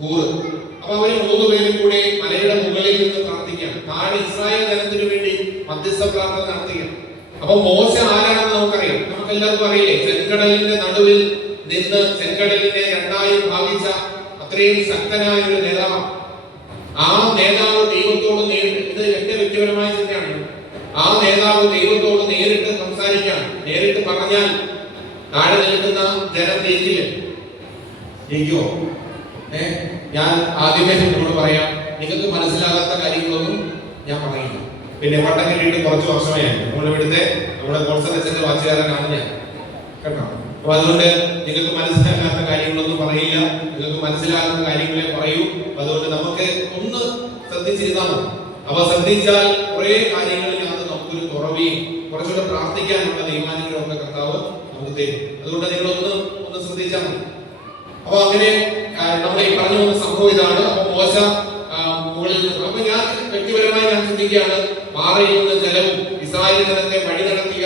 കൂറ്. അപ്പൊ അവര് 3 പേരും കൂടി മലയുടെ മുകളിൽ നിന്ന് പ്രാർത്ഥിക്കുകയാണ്. താഴെ ഇസ്രായേൽ ജനത്തിനു വേണ്ടി മധ്യസ്ഥ പ്രാർത്ഥന നടത്തുകയാണ്. അപ്പൊ മോശ ആരാണെന്ന് നമുക്കറിയാം, നമുക്കെല്ലാവർക്കും അറിയില്ലേ? ചെങ്കടലിന്റെ നടുവിൽ നിന്ന് ചെങ്കടലിനെ രണ്ടായി ഭാഗിച്ച അത്രയും ശക്തനായ ഒരു നേതാവാണ്. ആ നേതാവ് ദൈവത്തോട് നേരിട്ട്, ഇത് എന്റെ വ്യക്തിപരമായ ചിന്തയാണ്, ആ നേതാവ് ദൈവത്തോട് നേരിട്ട് സംസാരിക്കാൻ, നേരിട്ട് പറഞ്ഞാൽ താഴെ നിൽക്കുന്ന ജനം ജയിക്കുമോ? ഞാൻ ആദ്യമേ നിങ്ങളോട് പറയാം, നിങ്ങൾക്ക് മനസ്സിലാകാത്ത കാര്യങ്ങളൊന്നും ഞാൻ പറയില്ല. പിന്നെ പട്ടം കിട്ടിയിട്ട് കുറച്ച് വർഷമായി നമ്മുടെ കോൺസലച്ചന്റെ വാച്ചുകാരനാണ് ഞാൻ, കേട്ടോ. അപ്പൊ അതുകൊണ്ട് നിങ്ങൾക്ക് മനസ്സിലാകാത്ത കാര്യങ്ങളൊന്നും പറയില്ല, നിങ്ങൾക്ക് മനസ്സിലാകുന്ന കാര്യങ്ങളെ പറയൂ. അതുകൊണ്ട് നമുക്ക് ഒന്ന് ശ്രദ്ധിച്ചിരുന്നാൽ മതി. അപ്പൊ ശ്രദ്ധിച്ചാൽ കുറെ കാര്യങ്ങളിനകത്ത് നമുക്കൊരു കുറവേയും കുറച്ചുകൂടെ പ്രാർത്ഥിക്കാനുള്ള തീരുമാനങ്ങളൊക്കെ കർത്താവ് നമുക്ക് തരും. അതുകൊണ്ട് നിങ്ങളൊന്ന് ശ്രദ്ധിച്ചാൽ മതി. അപ്പൊ അങ്ങനെ നമ്മൾ ഈ പറഞ്ഞു വന്ന സംഭവം ഇതാണ്. അപ്പൊ മോശ മുകളിൽ നിന്ന്, അപ്പൊ ഞാൻ വ്യക്തിപരമായി ഞാൻ ചിന്തിക്കുകയാണ്, പാറയിൽ നിന്ന് ജലവും ഇസ്രായേൽ ജനത്തെ വഴി നടത്തിയ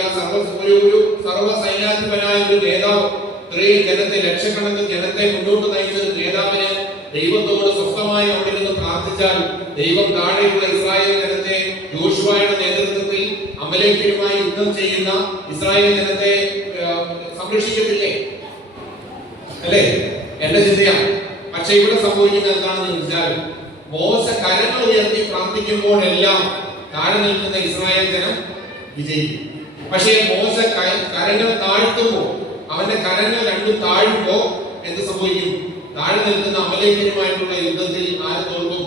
സർവ്വ സൈന്യാധിപനായ ഒരു നേതാവ്, ഇത്രയും ജനത്തെ, ലക്ഷക്കണക്കിന് ജനത്തെ മുന്നോട്ട് നയിച്ച ഒരു നേതാവിന് ദൈവത്തോട് സ്വസ്ഥമായി അവിടെ നിന്ന് പ്രാർത്ഥിച്ചാൽ ദൈവം താഴെയുള്ള ഇസ്രായേൽ ജനത്തെ യോശുവയുടെ നേതൃത്വത്തിൽ അമലേഖ്യരുമായി യുദ്ധം ചെയ്യുന്ന ഇസ്രായേൽ ജനത്തെ സംരക്ഷിക്കത്തില്ലേ? അല്ലേ? എന്റെ ചിന്തയാണ്. പക്ഷെ ഇവിടെ സംഭവിക്കുന്നത് എന്താണെന്ന് ചോദിച്ചാൽ, മോശ കരങ്ങൾ ഉയർത്തി പ്രാർത്ഥിക്കുമ്പോഴെല്ലാം താഴെ നിൽക്കുന്ന ഇസ്രായേൽ ജനം വിജയിക്കും. പക്ഷേ മോശ കരങ്ങൾ താഴ്ത്തുമ്പോൾ, അവന്റെ കരങ്ങൾ രണ്ടും താഴുമ്പോ എന്ത് സംഭവിക്കും? താഴെ നിൽക്കുന്ന അമലേഖ്യരുമായിട്ടുള്ള യുദ്ധത്തിൽ ആര് തോൽക്കും?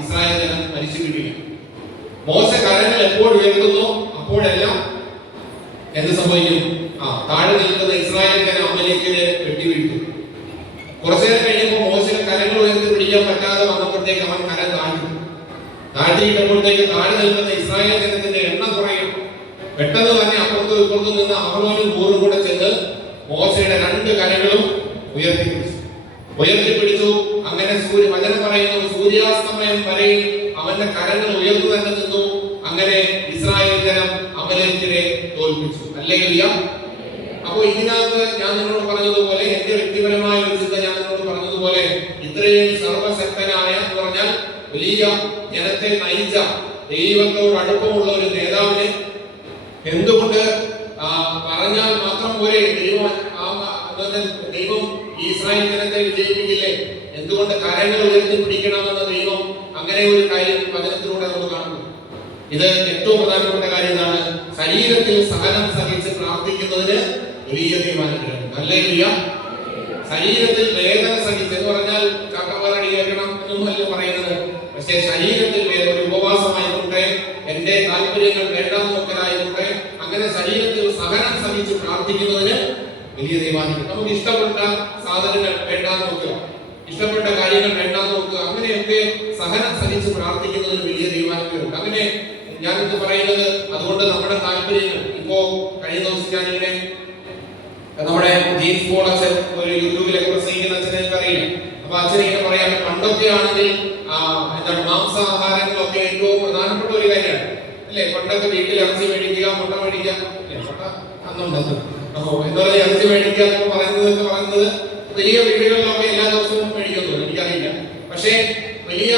ഇസ്രായേൽ ജനം മരിച്ചു വീഴുകയും. മോശ കരങ്ങൾ എപ്പോൾ ഉയർത്തുന്നു അപ്പോഴെല്ലാം എന്ത് സംഭവിക്കും? താഴെ നിൽക്കുന്ന ഇസ്രായേൽ ജനം അമലേഖ്യരെ വെട്ടിവീഴ്ത്തും. കുറച്ചു നേരം കഴിഞ്ഞപ്പോൾ മോശന് കരങ്ങൾ ഉയർത്തി പിടിക്കാൻ പറ്റാതെ വന്നപ്പോഴത്തേക്ക് അവൻ കരം താഴ്ത്തിയിട്ടപ്പോഴത്തേക്ക് താഴെ നിൽക്കുന്ന ഇസ്രായേൽ ജനത്തിന്റെ എണ്ണം കുറയും. പെട്ടെന്ന് തന്നെ അപ്പുറത്തും ഇപ്പുറത്തും നിന്ന് അഹ്റോനും ഹൂറും കൂടെ ചെന്ന് മോശയുടെ 2 കരങ്ങളും ഉയർത്തിപ്പിടിച്ചു. അങ്ങനെ വചനം പറയുന്നു, സൂര്യാസ്തമയം വരെയും അവന്റെ കരങ്ങൾ ഉയർന്നു തന്നെ നിന്നു. അങ്ങനെ ഇസ്രായേൽ ജനം അമലേഖ്യരെ തോൽപ്പിച്ചു. ഹല്ലേലൂയ. അപ്പൊ ഇതിനകത്ത് ഞാൻ നിങ്ങളോട് പറഞ്ഞതുപോലെ, എന്റെ വ്യക്തിപരമായ ഒരു ചിന്ത ഞാൻ നിങ്ങളോട് പറഞ്ഞതുപോലെ, ഇത്രയും സർവശക്തനായ എന്ന് പറഞ്ഞാൽ വലിയ ജനത്തെ നയിച്ച ദൈവത്തോട് അടുപ്പമുള്ള ഒരു നേതാവിനെ എന്തുകൊണ്ട് പറഞ്ഞാൽ മാത്രം പോരെ? ദൈവം ഇസ്രായേൽ ജനത്തെ വിജയിപ്പിക്കില്ലേ? എന്തുകൊണ്ട് കരങ്ങൾ ഉയർത്തിപ്പിടിക്കണമെന്ന് ദൈവം അങ്ങനെ ഒരു കാര്യം വചനത്തിലൂടെ നമ്മൾ കാണുന്നു. ഇത് ഏറ്റവും പ്രധാനപ്പെട്ട കാര്യം എന്താണ്? ശരീരത്തിൽ സഹനം സഹിച്ച് പ്രാർത്ഥിക്കുന്നതിന് വലിയ തീരുമാനങ്ങളുണ്ട്. ഹല്ലേലൂയ. ശരീരത്തിൽ വേദന സഹിച്ച് എന്ന് പറഞ്ഞാൽ ചക്കവാറടി കേൾക്കണം എന്നൊന്നുമല്ല പറയുന്നത്. പക്ഷേ ശരീരത്തിൽ ഒരു ഉപവാസമായിക്കോട്ടെ, എന്റെ താല്പര്യങ്ങൾ വേണ്ടാന്ന് നോക്കലായിക്കോട്ടെ, അങ്ങനെ ശരീരത്തിൽ സഹനം സഹിച്ച് പ്രാർത്ഥിക്കുന്നതിന് വലിയ തീരുമാനങ്ങൾ. നമുക്ക് ഇഷ്ടപ്പെട്ട സാധനങ്ങൾ വേണ്ടാന്ന് നോക്കുക, ഇഷ്ടപ്പെട്ട കാര്യങ്ങൾ വേണ്ടാന്ന് നോക്കുക, അങ്ങനെയൊക്കെ സഹനം സഹിച്ച് പ്രാർത്ഥിക്കുന്നതിന് വലിയ തീരുമാനങ്ങളുണ്ട്. അങ്ങനെ ഞാനിത് പറയുന്നത് അതുകൊണ്ട് നമ്മുടെ താല്പര്യങ്ങൾ, ഇപ്പോ കഴിഞ്ഞ ദിവസം ഞാനിങ്ങനെ നമ്മുടെ ജീൻസ് പോൾ അച്ഛൻ ഒരു യൂട്യൂബിലൊക്കെ പ്രസംഗിക്കുന്ന അച്ഛനെ അറിയില്ല. അപ്പൊ അച്ഛൻ ഇങ്ങനെ പറയാം, പണ്ടൊക്കെ ആണെങ്കിൽ എന്താണ് മാംസാഹാരങ്ങളൊക്കെ ഏറ്റവും പ്രധാനപ്പെട്ട ഒരു കാര്യമാണ് അല്ലെ? പണ്ടൊക്കെ വീട്ടിൽ ഇറച്ചി മേടിക്കുക, മുട്ട മേടിക്കുക, മുട്ട അന്നുണ്ടെന്ന് എന്താ പറയുക, ഇറച്ചി മേടിക്കുക എന്നൊക്കെ പറയുന്നത് വലിയ വീടുകളിലൊക്കെ എല്ലാ ദിവസവും മേടിക്കുന്നു, എനിക്കറിയില്ല. പക്ഷേ വലിയ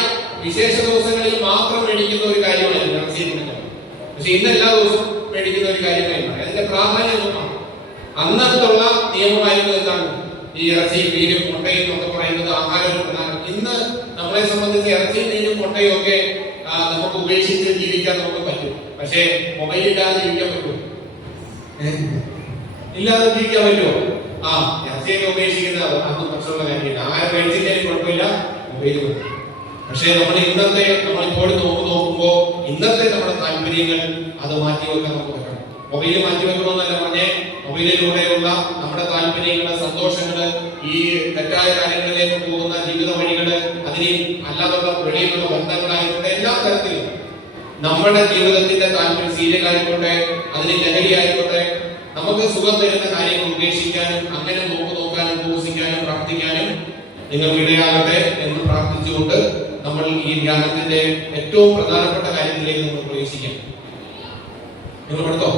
വിശേഷ ദിവസങ്ങളിൽ മാത്രം മേടിക്കുന്ന ഒരു കാര്യമായിരുന്നു ഇറച്ചി മേടിക്കുക. പക്ഷെ ഇന്ന് എല്ലാ ദിവസവും മേടിക്കുന്ന ഒരു കാര്യമായിരുന്നു. അതിന്റെ പ്രാധാന്യം നോക്കണം. അന്നത്തുള്ള നിയമമായിരുന്നു എന്താണ്? ഈ ഇറച്ചിയും മീനും മുട്ടയും എന്നൊക്കെ പറയുന്നത് ആഹാരവും പ്രധാനം. ഇന്ന് നമ്മളെ സംബന്ധിച്ച് ഇറച്ചിയും മീനും മുട്ടയും ഒക്കെ നമുക്ക് ഉപേക്ഷിച്ച് ജീവിക്കാൻ നമുക്ക് പറ്റും. പക്ഷേ മൊബൈൽ ഇല്ലാതെ ജീവിക്കാൻ പറ്റുമോ? ഇല്ലാതെ ജീവിക്കാൻ പറ്റുമോ? ഇറച്ചിയൊക്കെ ഉപേക്ഷിക്കുന്നത് അന്നും പ്രശ്നമുള്ള കാര്യമില്ല. ആഹാരം കഴിച്ചില്ലേലും കുഴപ്പമില്ല, മൊബൈൽ പറ്റും. പക്ഷേ നമ്മളിപ്പോൾ നോക്കുമ്പോ ഇന്നത്തെ നമ്മുടെ താല്പര്യങ്ങൾ അത് മാറ്റിവെക്കാൻ നമുക്ക് പറ്റണം. മൊബൈൽ മാറ്റിവെക്കണമെന്നല്ല പറഞ്ഞേ, മൊബൈലിലൂടെയുള്ള നമ്മുടെ താല്പര്യങ്ങള്, സന്തോഷങ്ങള്, ഈ തെറ്റായ കാര്യങ്ങളിലേക്ക് പോകുന്ന ജീവിത വഴികള്, അതിനെയും അല്ലാതുള്ള വെളിയിലുള്ള ബന്ധങ്ങളായിക്കോട്ടെ, എല്ലാ തരത്തിലും നമ്മുടെ ജീവിതത്തിന്റെ താല്പര്യം, സീരിയലായിക്കോട്ടെ, അതിന് ലഹരിയായിക്കോട്ടെ, നമുക്ക് സുഖം തരുന്ന കാര്യങ്ങൾ ഉപേക്ഷിക്കാനും അങ്ങനെ നോക്കാനും ഉപസിക്കാനും പ്രാർത്ഥിക്കാനും നിങ്ങൾക്ക് ഇടയാകട്ടെ എന്ന് പ്രാർത്ഥിച്ചുകൊണ്ട് നമ്മൾ ഈ ധ്യാനത്തിന്റെ ഏറ്റവും പ്രധാനപ്പെട്ട കാര്യത്തിലേക്ക് നമ്മൾ പ്രവേശിക്കാം. നിങ്ങൾ പഠിത്തോ?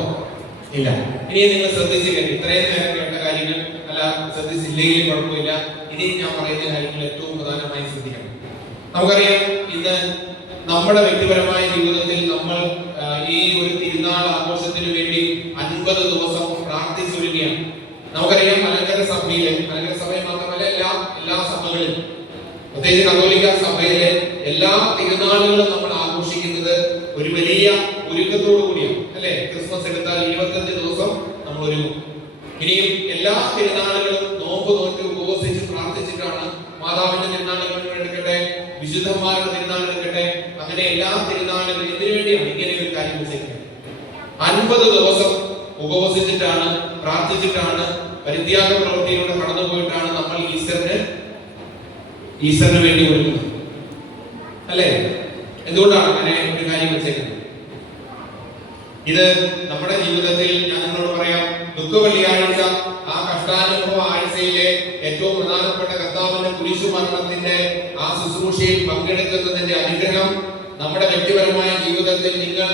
ഇല്ല. ഇനി നിങ്ങൾ ശ്രദ്ധിച്ചില്ലെങ്കിൽ, ഇത്രയും നേരം കേട്ട കാര്യങ്ങൾ അല്ല ശ്രദ്ധിച്ചില്ലെങ്കിലും കുഴപ്പമില്ല. ഇനി ഞാൻ പറയുന്ന കാര്യങ്ങൾ ഏറ്റവും പ്രധാനപ്പെട്ട നമുക്കറിയാം ഇന്ന് നമ്മുടെ വ്യക്തിപരമായ ജീവിതത്തിൽ നമ്മൾ ഈ ഒരു തിരുനാൾ ആഘോഷത്തിന് വേണ്ടി 50 ദിവസം പ്രാർത്ഥിച്ചൊരുങ്ങുകയാണ്. നമുക്കറിയാം മലങ്കര സഭയിലെ, മലങ്കര സഭയിൽ മാത്രമല്ല എല്ലാ സഭകളിലും, പ്രത്യേകിച്ച് കത്തോലിക്ക സഭയിലെ എല്ലാ തിരുനാളുകളും നമ്മൾ ആഘോഷിക്കുന്നത് ഒരു വലിയ ഒരുക്കത്തോടു കൂടിയാണ്, അല്ലെ? ക്രിസ്മസ് എടുത്താൽ 25 ദിവസം നമ്മൾ ഒരുങ്ങും. ഇനിയും എല്ലാ തിരുനാളുകളും നോമ്പ് നോക്കി ഉപവസിച്ച് പ്രാർത്ഥിച്ചിട്ടാണ്. മാതാവിന്റെ തിരുനാളുകൾ എടുക്കട്ടെ, വിശുദ്ധന്മാരുടെ തിരുനാൾ എടുക്കട്ടെ, അങ്ങനെ എല്ലാ തിരുനാളുകളും ഇതിനു വേണ്ടിയാണ് ഇങ്ങനെ ഒരു കാര്യം വെച്ചിരിക്കുന്നത്. 50 ദിവസം ഉപവസിച്ചിട്ടാണ്, പ്രാർത്ഥിച്ചിട്ടാണ്, പരിത്യാഗ പ്രവൃത്തിയിലൂടെ കടന്നുപോയിട്ടാണ് നമ്മൾ ഈസ്റ്ററിന് വേണ്ടി ഒരുങ്ങുന്നത്, അല്ലേ? എന്തുകൊണ്ടാണ് അങ്ങനെ ഒരു കാര്യം വെച്ചേക്കുന്നത്? ഇത് നമ്മുടെ ജീവിതത്തിൽ ഞാൻ നിങ്ങളോട് പറയാം, ദുഃഖ വെള്ളിയാഴ്ച, ആ കഷ്ടാനുഭവ ആഴ്ചയിലെ ഏറ്റവും പ്രധാനപ്പെട്ട കർത്താവിന്റെ കുരിശു മരണത്തിന്റെ ആ ശുശ്രൂഷയിൽ പങ്കെടുക്കുന്നതിന്റെ അനുഗ്രഹം നമ്മുടെ വ്യക്തിപരമായ ജീവിതത്തിൽ നിങ്ങൾ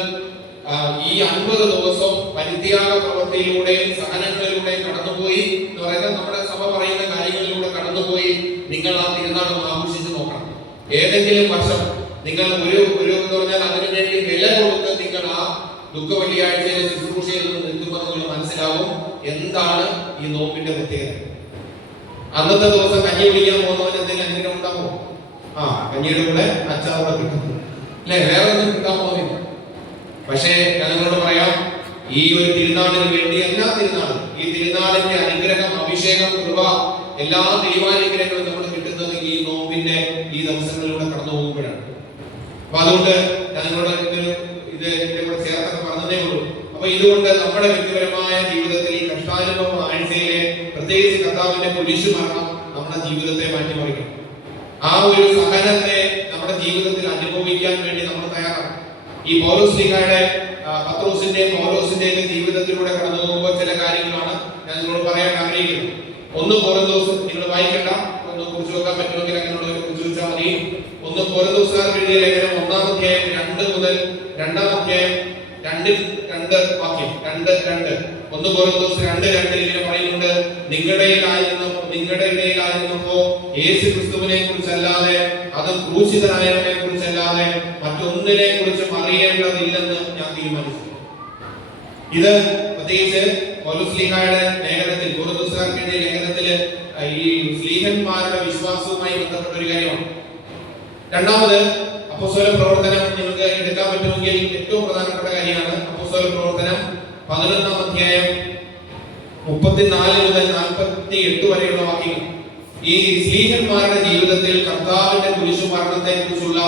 ഈ 50 ദിവസം പരിത്യാഗ പ്രവൃത്തിയിലൂടെയും സഹനങ്ങളിലൂടെയും കടന്നുപോയി എന്ന് പറയുന്നത് നമ്മുടെ സഭ പറയുന്ന കാര്യങ്ങളിലൂടെ കടന്നുപോയി നിങ്ങൾ ആ തിരുനാൾ ആഘോഷിച്ച് നോക്കണം. ഏതെങ്കിലും വർഷം നിങ്ങൾ ഒരു എന്ന് പറഞ്ഞാൽ അതിനു വേണ്ടി വില കൊടുത്ത് നിങ്ങൾ ആ ദുഃഖ വെള്ളിയാഴ്ചയിലെ ശുശ്രൂഷയിൽ നിന്ന് നിൽക്കുമ്പോൾ നിങ്ങൾ മനസ്സിലാവും എന്താണ് ഈ നോമ്പിന്റെ പ്രത്യേകത. അന്നത്തെ ദിവസം കഞ്ഞി കുടിക്കാൻ പോകുന്നവന് എന്തെങ്കിലും അനുഗ്രഹം ഉണ്ടാകുമോ? കഞ്ഞിയുടെ കൂടെ അച്ചാറോടെ കിട്ടും, അല്ലെ? വേറെ ഒന്നും കിട്ടാൻ പോകുന്നില്ല. പക്ഷേ ഞാൻ നിങ്ങളോട് പറയാം, ഈ ഒരു തിരുനാളിന് വേണ്ടി എല്ലാ തിരുനാളും, ഈ തിരുനാളിന്റെ അനുഗ്രഹം, അഭിഷേകം, കൃപ, എല്ലാ ദൈവാനുഗ്രഹങ്ങളും നമ്മൾ കിട്ടുന്നത് ഈ നോമ്പിന്റെ ഈ ദിവസങ്ങളിലൂടെ കടന്നു പോകുമ്പോഴാണ്. അപ്പൊ അതുകൊണ്ട് ഞാൻ നിങ്ങളോട് ഇതിന്റെ കൂടെ ചേർത്തൊക്കെ പറഞ്ഞതേ ഉള്ളൂ. അപ്പൊ ഇതുകൊണ്ട് നമ്മുടെ വ്യക്തിപരമായ ജീവിതത്തിൽ ഈ കഷ്ടാനുഭവ ആഴ്ചയിലെ പ്രത്യേകിച്ച് കർത്താവിന്റെ കുരിശു മരണം നമ്മുടെ ജീവിതത്തെ മാറ്റിമറിക്കും. ആ ഒരു സഹനത്തെ നമ്മുടെ ജീവിതത്തിൽ അനുഭവിക്കാൻ വേണ്ടി നമ്മൾ തയ്യാറാണ്. ഈ പൗലോസ്ലീഹായുടെ പത്രോസിന്റെയും ജീവിതത്തിലൂടെ കടന്നു പോകുമ്പോൾ ചില കാര്യങ്ങളാണ് ഞാൻ നിങ്ങളോട് പറയാൻ ആഗ്രഹിക്കുന്നത്. 1 കൊരിന്തോസ് നിങ്ങൾ വായിക്കണ്ട, ഒന്ന് കുറിച്ച് വെക്കാൻ പറ്റുമെങ്കിൽ അങ്ങനെയുള്ള കുറിച്ച് വെച്ചാൽ മതി. 1 കൊരിന്തോസുകാർക്ക് എഴുതിയ ലേഖനം 1-ാം അധ്യായം 2 മുതൽ 2-ാം അധ്യായം 2 വാക്യം 2:2. 1 കൊരിന്തോസ് 2:2 ഇങ്ങനെ പറയുന്നുണ്ട്: നിങ്ങളുടെ ഇടയിലായിരുന്നപ്പോ യേശു ക്രിസ്തുവിനെ കുറിച്ചല്ലാതെ, അത് ക്രൂശിതനായവനെ കുറിച്ചല്ലാതെ മറ്റൊന്നിനെ കുറിച്ചും അറിയേണ്ടതില്ലെന്ന് ഞാൻ തീരുമാനിച്ചു. ഇത് പ്രത്യേകിച്ച് പൗലോസ്ലീഹായുടെ ലേഖനത്തിൽ, കൊരിന്തോസുകാർക്ക് എഴുതിയ ലേഖനത്തിൽ ഈ സ്ലീഹന്മാരുടെ വിശ്വാസവുമായി ബന്ധപ്പെട്ട ഒരു കാര്യമാണ്. രണ്ടാമത് അപ്പോസ്തല പ്രവർത്തനം നിങ്ങൾക്ക് എടുക്കാൻ പറ്റുമെങ്കിൽ ഏറ്റവും പ്രധാനപ്പെട്ട കാര്യമാണ് അപ്പോസ്തല പ്രവർത്തനം 11-ാം അധ്യായം 34 മുതൽ 48 വരെയുള്ള വാക്യങ്ങൾ. ഈ സ്ലീഹന്മാരുടെ ജീവിതത്തിൽ കർത്താവിന്റെ കുരിശു മരണത്തെ കുറിച്ചുള്ള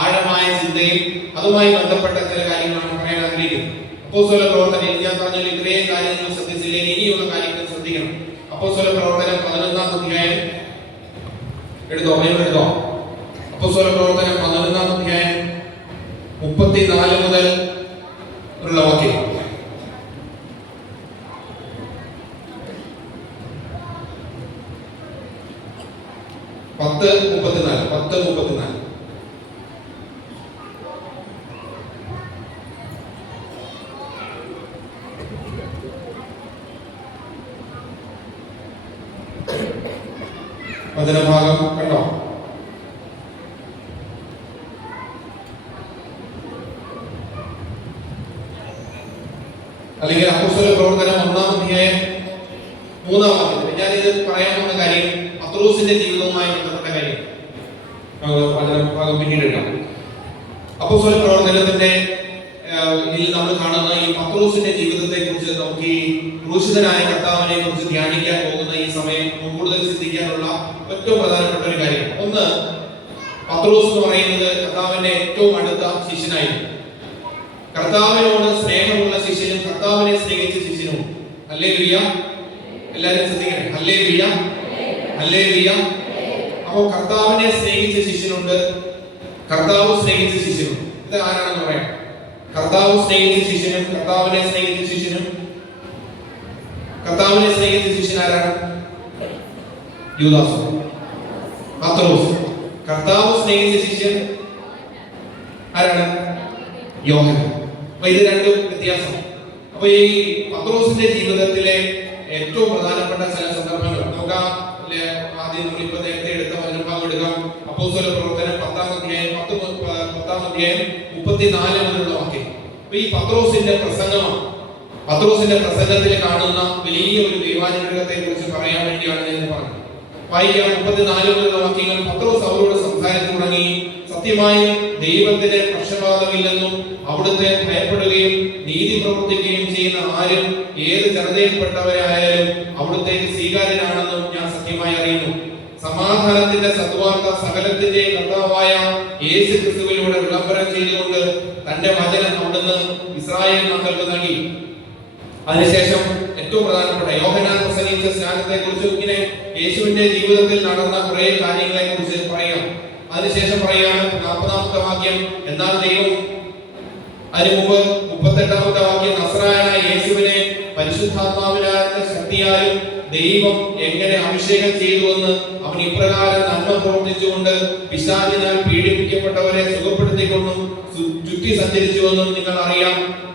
ആഴമായ ചിന്തയും അതുമായി ബന്ധപ്പെട്ട ചില കാര്യങ്ങളാണ് പറയാൻ ആഗ്രഹിക്കുന്നത്. അപ്പോസ്തല പ്രവർത്തനം ഞാൻ പറഞ്ഞ ഇത്രയും കാര്യങ്ങൾ ശ്രദ്ധിച്ചില്ലെങ്കിൽ ഇനിയുള്ള കാര്യങ്ങൾ ശ്രദ്ധിക്കണം. അപ്പോസ്തല പ്രവർത്തനം 11-ാം അധ്യായം എടുത്തോ. അപ്പോസ്തല പ്രവർത്തനം 11-ാം അധ്യായം 34 മുതൽ ഉള്ള വാക്യം. 10:34 വചനഭാഗം കണ്ടോ? അല്ലെങ്കിൽ അപ്പോസ്തല പ്രവർത്തനം 1-ാം അധ്യായം 3-ാം വാക്യത്തിൽ ഞാനിത് പറയാൻ പോകുന്ന കാര്യം പത്രോസിന്റെ ജീവിതവുമായി ബന്ധപ്പെട്ട കാര്യം പിന്നീട് ഇടാം. അപ്പോസ്തല പ്രവർത്തനത്തിന്റെ നമ്മൾ കാണുന്ന ഈ പത്രോസിന്റെ ജീവിതത്തെ കുറിച്ച് നമുക്ക് ഈ ക്രൂശിതനായ കർത്താവിനെ കുറിച്ച് ധ്യാനിക്കാൻ പോകുന്ന ഈ സമയം കൂടുതൽ ചിന്തിക്കാനുള്ള ഏറ്റവും പ്രധാനപ്പെട്ട ഒരു കാര്യം. ഒന്ന്, പത്രോസ് എന്ന് പറയുന്നത് കർത്താവിന്റെ ഏറ്റവും അടുത്ത ശിഷ്യനായിരുന്നു. കർത്താവിനോട് സ്നേഹമുള്ള ശിഷ്യനും കർത്താവിനെ സ്നേഹിച്ച ശിഷ്യനും. ഹല്ലേലൂയ! എല്ലാവരും ശ്രദ്ധിക്കണേ. Hallelujah, hallelujah. അപ്പോൾ കർത്താവിനെ സ്നേഹിച്ച ശിഷ്യനുണ്ട്, കർത്താവ് സ്നേഹിച്ച ശിഷ്യനും. ഇത് ആരാണെന്ന് പറയാം? കർത്താവ് സ്നേഹിച്ച ശിഷ്യനും കർത്താവിനെ സ്നേഹിച്ച ശിഷ്യനും. കർത്താവിനെ സ്നേഹിച്ച ശിഷ്യൻ ആരാണ്? യൂദാസ്. പത്രോസ്. കർത്താവ് സ്നേഹിച്ച ശിഷ്യൻ ആരാണ്? യോഹന്നാൻ. അപ്പൊ ഇത് രണ്ടും വ്യത്യാസം. അപ്പൊ ഈ പത്രോസിന്റെ ജീവിതത്തിലെ ഏറ്റവും പ്രധാനപ്പെട്ട ചില സന്ദർഭങ്ങൾ നമുക്ക് ആദ്യം നമ്മളിപ്പോ നേരത്തെ എടുത്ത വചനഭാഗം എടുക്കാം. അപ്പോസ്തല പ്രവർത്തനം 10-ാം അധ്യായം 34 മുതലുള്ള വാക്യം. അപ്പൊ ഈ പത്രോസിന്റെ പ്രസംഗമാണ്. പത്രോസിന്റെ പ്രസംഗത്തിൽ കാണുന്ന വലിയ ഒരു ദൈവാനുഗ്രഹത്തെ കുറിച്ച് പറയാൻ വേണ്ടിയാണ് ഞാൻ പറഞ്ഞത്. വായിക്കാം 34 മുതലുള്ള വാക്യങ്ങൾ. പത്രോസ് അവരോട് സംസാരിച്ചു തുടങ്ങി, സത്യമായും ദൈവത്തിന് പക്ഷപാതമില്ലെന്നും അവിടുത്തെ ഭയപ്പെടുകയും നീതി പ്രവർത്തിക്കുകയും ചെയ്യുന്ന ആരും ഏത് ജനതയിൽപ്പെട്ടവരായാലും അവിടുത്തേക്ക് സ്വീകാര്യനാണെന്നും ഞാൻ സത്യമായി അറിയുന്നു. സമാധാനത്തിന്റെ സദ്വാർത്ത സകലത്തിന്റെ കർത്താവായ യേശു ക്രിസ്തുവിലൂടെ വിളംബരം ചെയ്തുകൊണ്ട് തന്റെ വചനം അവിടുന്ന് ഇസ്രായേൽ മക്കൾക്ക് നൽകി. അതിനുശേഷം ഏറ്റവും പ്രധാനപ്പെട്ട യോഹന്നാൻ പ്രസംഗിച്ച സ്നാനത്തെ കുറിച്ച് ഇങ്ങനെ യേശുവിന്റെ ജീവിതത്തിൽ നടന്ന കുറെ കാര്യങ്ങളെ കുറിച്ച് പറയാം. അതിനുശേഷം പറയാണ് 40-ാമത്തെ വാക്യം. എന്നാൽ ദൈവം, അതിനു മുമ്പ് 38-ാമത്തെ വാക്യം, നസ്രായനായ യേശുവിനെ പരിശുദ്ധാത്മാവിന്റെ ശക്തിയാലും ദൈവം എങ്ങനെ അഭിഷേകം ചെയ്തുവെന്ന് അവൻ ഇപ്രകാരം നന്മ പ്രവർത്തിച്ചുകൊണ്ട് പിശാചിനാൽ പീഡിപ്പിക്കപ്പെട്ടവരെ സുഖപ്പെടുത്തിക്കൊണ്ടും ചുറ്റി സഞ്ചരിച്ചുവെന്നും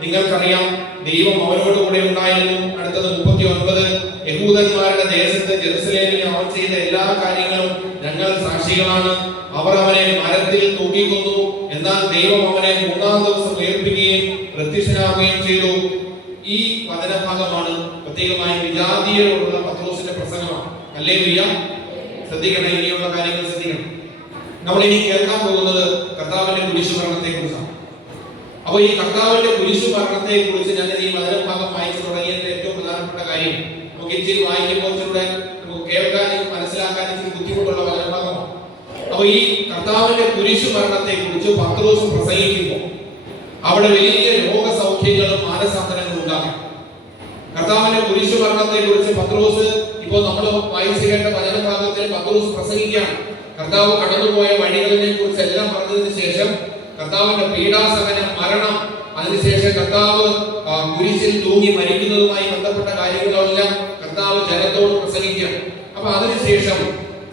നിങ്ങൾക്കറിയാം. ദൈവം അവനോട് കൂടെ ഉണ്ടായിരുന്നു. അടുത്തത് 39. യഹൂദന്മാരുടെ ദേശത്ത് ജെറുസലേമിൽ അവൻ ചെയ്ത എല്ലാ കാര്യങ്ങളും ഞങ്ങൾ സാക്ഷികളാണ്. അവർ അവനെ മരത്തിൽ തൂക്കിക്കൊന്നു. എന്നാൽ ദൈവം അവനെ 3-ാം ദിവസം ഉയർപ്പിക്കുകയും പ്രത്യക്ഷനാവുകയും ചെയ്തു. ഈ വചനഭാഗമാണ് പ്രത്യേകമായി വിജാതീയരോടുള്ള പത്രോസിന്റെ പ്രസംഗമാണ്. ഹല്ലേലൂയ. ശ്രദ്ധിക്കണം, ഇനിയുള്ള കാര്യങ്ങൾ ശ്രദ്ധിക്കണം. നമ്മൾ ഇനി കേൾക്കാൻ പോകുന്നത് കർത്താവിന്റെ കുരിശുമരണത്തെ കുറിച്ചാണ്. അപ്പൊ ഈ കർത്താവിന്റെ കുരിശുമരണത്തെ കുറിച്ച് ഞാൻ ഈ വചനഭാഗം വായിച്ചു തുടങ്ങിയതിന്റെ ഏറ്റവും പ്രധാനപ്പെട്ട കാര്യം, നമുക്ക് ഇച്ചിരി വായിക്കുമ്പോൾ നമുക്ക് കേൾക്കാനും മനസ്സിലാക്കാനും ഇച്ചിരി ബുദ്ധിമുട്ടുള്ള വചനഭാഗമാണ്. അപ്പൊ ഈ കർത്താവിന്റെ കുരിശുമരണത്തെ കുറിച്ച് പത്രോസ് പ്രസംഗിക്കുമ്പോൾ അവിടെ വലിയ രോഗസൗഖ്യങ്ങളും മാനസാന്തരങ്ങളും ഉണ്ടാകും. കർത്താവിന്റെ കുരിശുമരണത്തെ കുറിച്ച് പത്രോസ് ഇപ്പോൾ നമ്മൾ വായിച്ചു കേട്ട വചനഭാഗത്തിൽ പത്രോസ് പ്രസംഗിക്കുകയാണ്. കർത്താവ് കടന്നുപോയ വഴികളെ കുറിച്ച് എല്ലാം പറഞ്ഞതിന് ശേഷം കർത്താവിന്റെ പീഡാസഹനം, മരണം, അതിനുശേഷം കർത്താവ് കുരിശിൽ തൂങ്ങി മരിക്കുന്നതുമായി ബന്ധപ്പെട്ട കാര്യങ്ങളെല്ലാം കർത്താവ് ജനത്തോട് പ്രസംഗിക്കുകയാണ്. അപ്പൊ അതിനുശേഷം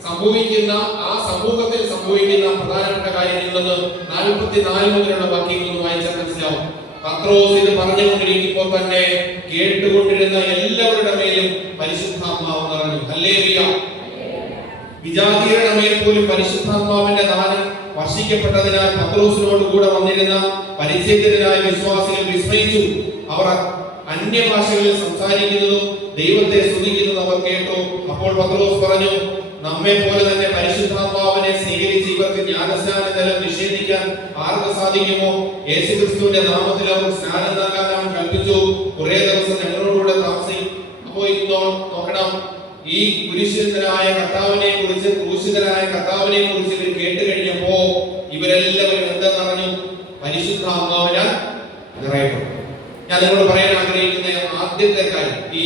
സംഭവിക്കുന്ന ആ സമൂഹത്തിൽ സംഭവിക്കുന്ന പ്രധാനപ്പെട്ട കാര്യങ്ങളിലൊന്ന് 44 മുതലുള്ള വാക്യങ്ങൾ വായിച്ചാൽ മനസ്സിലാവും. പത്രോസ് ഇത് പറഞ്ഞുകൊണ്ടിരിക്കുമ്പോൾ തന്നെ കേട്ടുകൊണ്ടിരുന്ന എല്ലാവരുടെ മേലും പരിശുദ്ധാത്മാവ് നിറഞ്ഞു. ഹല്ലേലൂയ. വിജാതീയരുടെ മേൽ പോലും പരിശുദ്ധാത്മാവിന്റെ ദാനം വർഷിക്കപ്പെട്ടതിനാൽ പത്രോസിനോട് കൂടെ വന്നിരുന്ന പരിച്ഛേദിതരായ വിശ്വാസികൾ വിസ്മയിച്ചു. അവർ അന്യഭാഷകളിൽ സംസാരിക്കുന്നതും ദൈവത്തെ സ്തുതിക്കുന്നതും അവർ കേട്ടു. അപ്പോൾ പത്രോസ് പറഞ്ഞു, നമ്മെ പോലെ തന്നെ പരിശുദ്ധാത്മാവിനെ സ്വീകരിച്ച് ഇവർക്ക് ജ്ഞാനസ്നാനം നിഷേധിക്കാൻ ആർക്ക് സാധിക്കുമോ? യേശുക്രിസ്തുവിന്റെ നാമത്തിൽ അവർ സ്നാനം നൽകാൻ അവൻ കൽപ്പിച്ചു. കുറെ ദിവസം ഞങ്ങളോടുകൂടെ താമസിക്കും. അപ്പോ നോക്കണം, ഈ കുരിശിതനായ കർത്താവിനെ കുറിച്ച്, ക്രൂശിതനായ കർത്താവിനെ കുറിച്ച് ഇവർ കേട്ട് കഴിഞ്ഞപ്പോ ഇവരെല്ലാവരും എന്താ പറഞ്ഞു? പരിശുദ്ധാത്മാവിനാൽ നിറയപ്പെട്ടു. ഞാൻ നിങ്ങളോട് പറയാൻ ആഗ്രഹിക്കുന്ന ആദ്യത്തെ കാര്യം, ഈ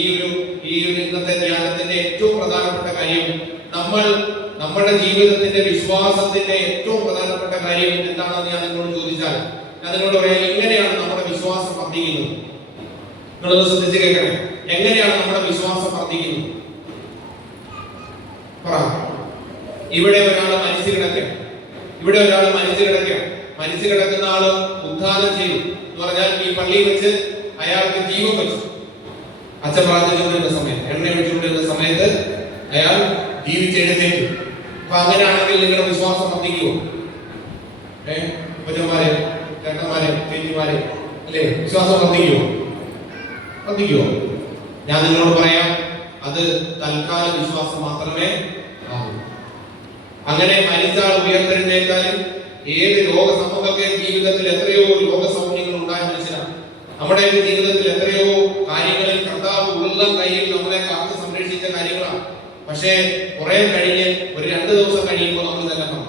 ഒരു ഇന്നത്തെ ധ്യാനത്തിന്റെ ഏറ്റവും പ്രധാനപ്പെട്ട കാര്യം, നമ്മുടെ ജീവിതത്തിന്റെ വിശ്വാസത്തിന്റെ ഏറ്റവും പ്രധാനപ്പെട്ട കാര്യം എന്താണെന്ന് ഞാൻ നിങ്ങളോട് ചോദിച്ചാൽ, ഞാൻ നിങ്ങളോട് പറയാം, എങ്ങനെയാണ് നമ്മുടെ വിശ്വാസം വർദ്ധിക്കുന്നത്? നിങ്ങളൊന്ന് ശ്രദ്ധിച്ച് കേൾക്കണേ. എങ്ങനെയാണ് നമ്മുടെ വിശ്വാസം വർദ്ധിക്കുന്നത്? ഇവിടെ ഒരാൾ മരിച്ചു കിടക്കുന്ന ആള് ഉദ്ധാനം ചെയ്തു എന്ന് പറഞ്ഞാൽ ഈ പള്ളിയിൽ വെച്ച് അയാൾക്ക് ജീവൻ വെച്ചു. അച്ഛൻ പ്രാർത്ഥിച്ചുകൊണ്ടിരുന്ന സമയത്ത്, എണ്ണ ഒഴിച്ചുകൊണ്ടിരുന്ന സമയത്ത് അയാൾ ജീവിച്ചെഴുന്നേറ്റു. അപ്പൊ അങ്ങനെയാണെങ്കിൽ നിങ്ങളുടെ വിശ്വാസം വർദ്ധിക്കുമോ? കൊച്ചന്മാരെ, ചേട്ടന്മാരെ, ചേച്ചിമാരെ, അല്ലേ? വിശ്വാസം വർദ്ധിക്കുമോ? ഞാൻ നിങ്ങളോട് പറയാം, അത് തൽക്കാല വിശ്വാസം മാത്രമേ ആകൂ. അങ്ങനെ മരിച്ചാൽ ഉയർത്തെഴുന്നേറ്റാലും ഏത് രോഗസമൂഹമൊക്കെ ജീവിതത്തിൽ എത്രയോ രോഗസൗഖ്യങ്ങൾ ഉണ്ടായ മനുഷ്യനാണ്. നമ്മുടെയൊക്കെ ജീവിതത്തിൽ എത്രയോ കാര്യങ്ങളിൽ കർത്താവ് ഉള്ളം കയ്യിൽ നമ്മളെ കാത്ത് സംരക്ഷിച്ച കാര്യങ്ങളാണ്. പക്ഷേ കുറെ കഴിഞ്ഞ് ഒരു 2 ദിവസം കഴിയുമ്പോൾ നമ്മൾ തന്നെ കാണും,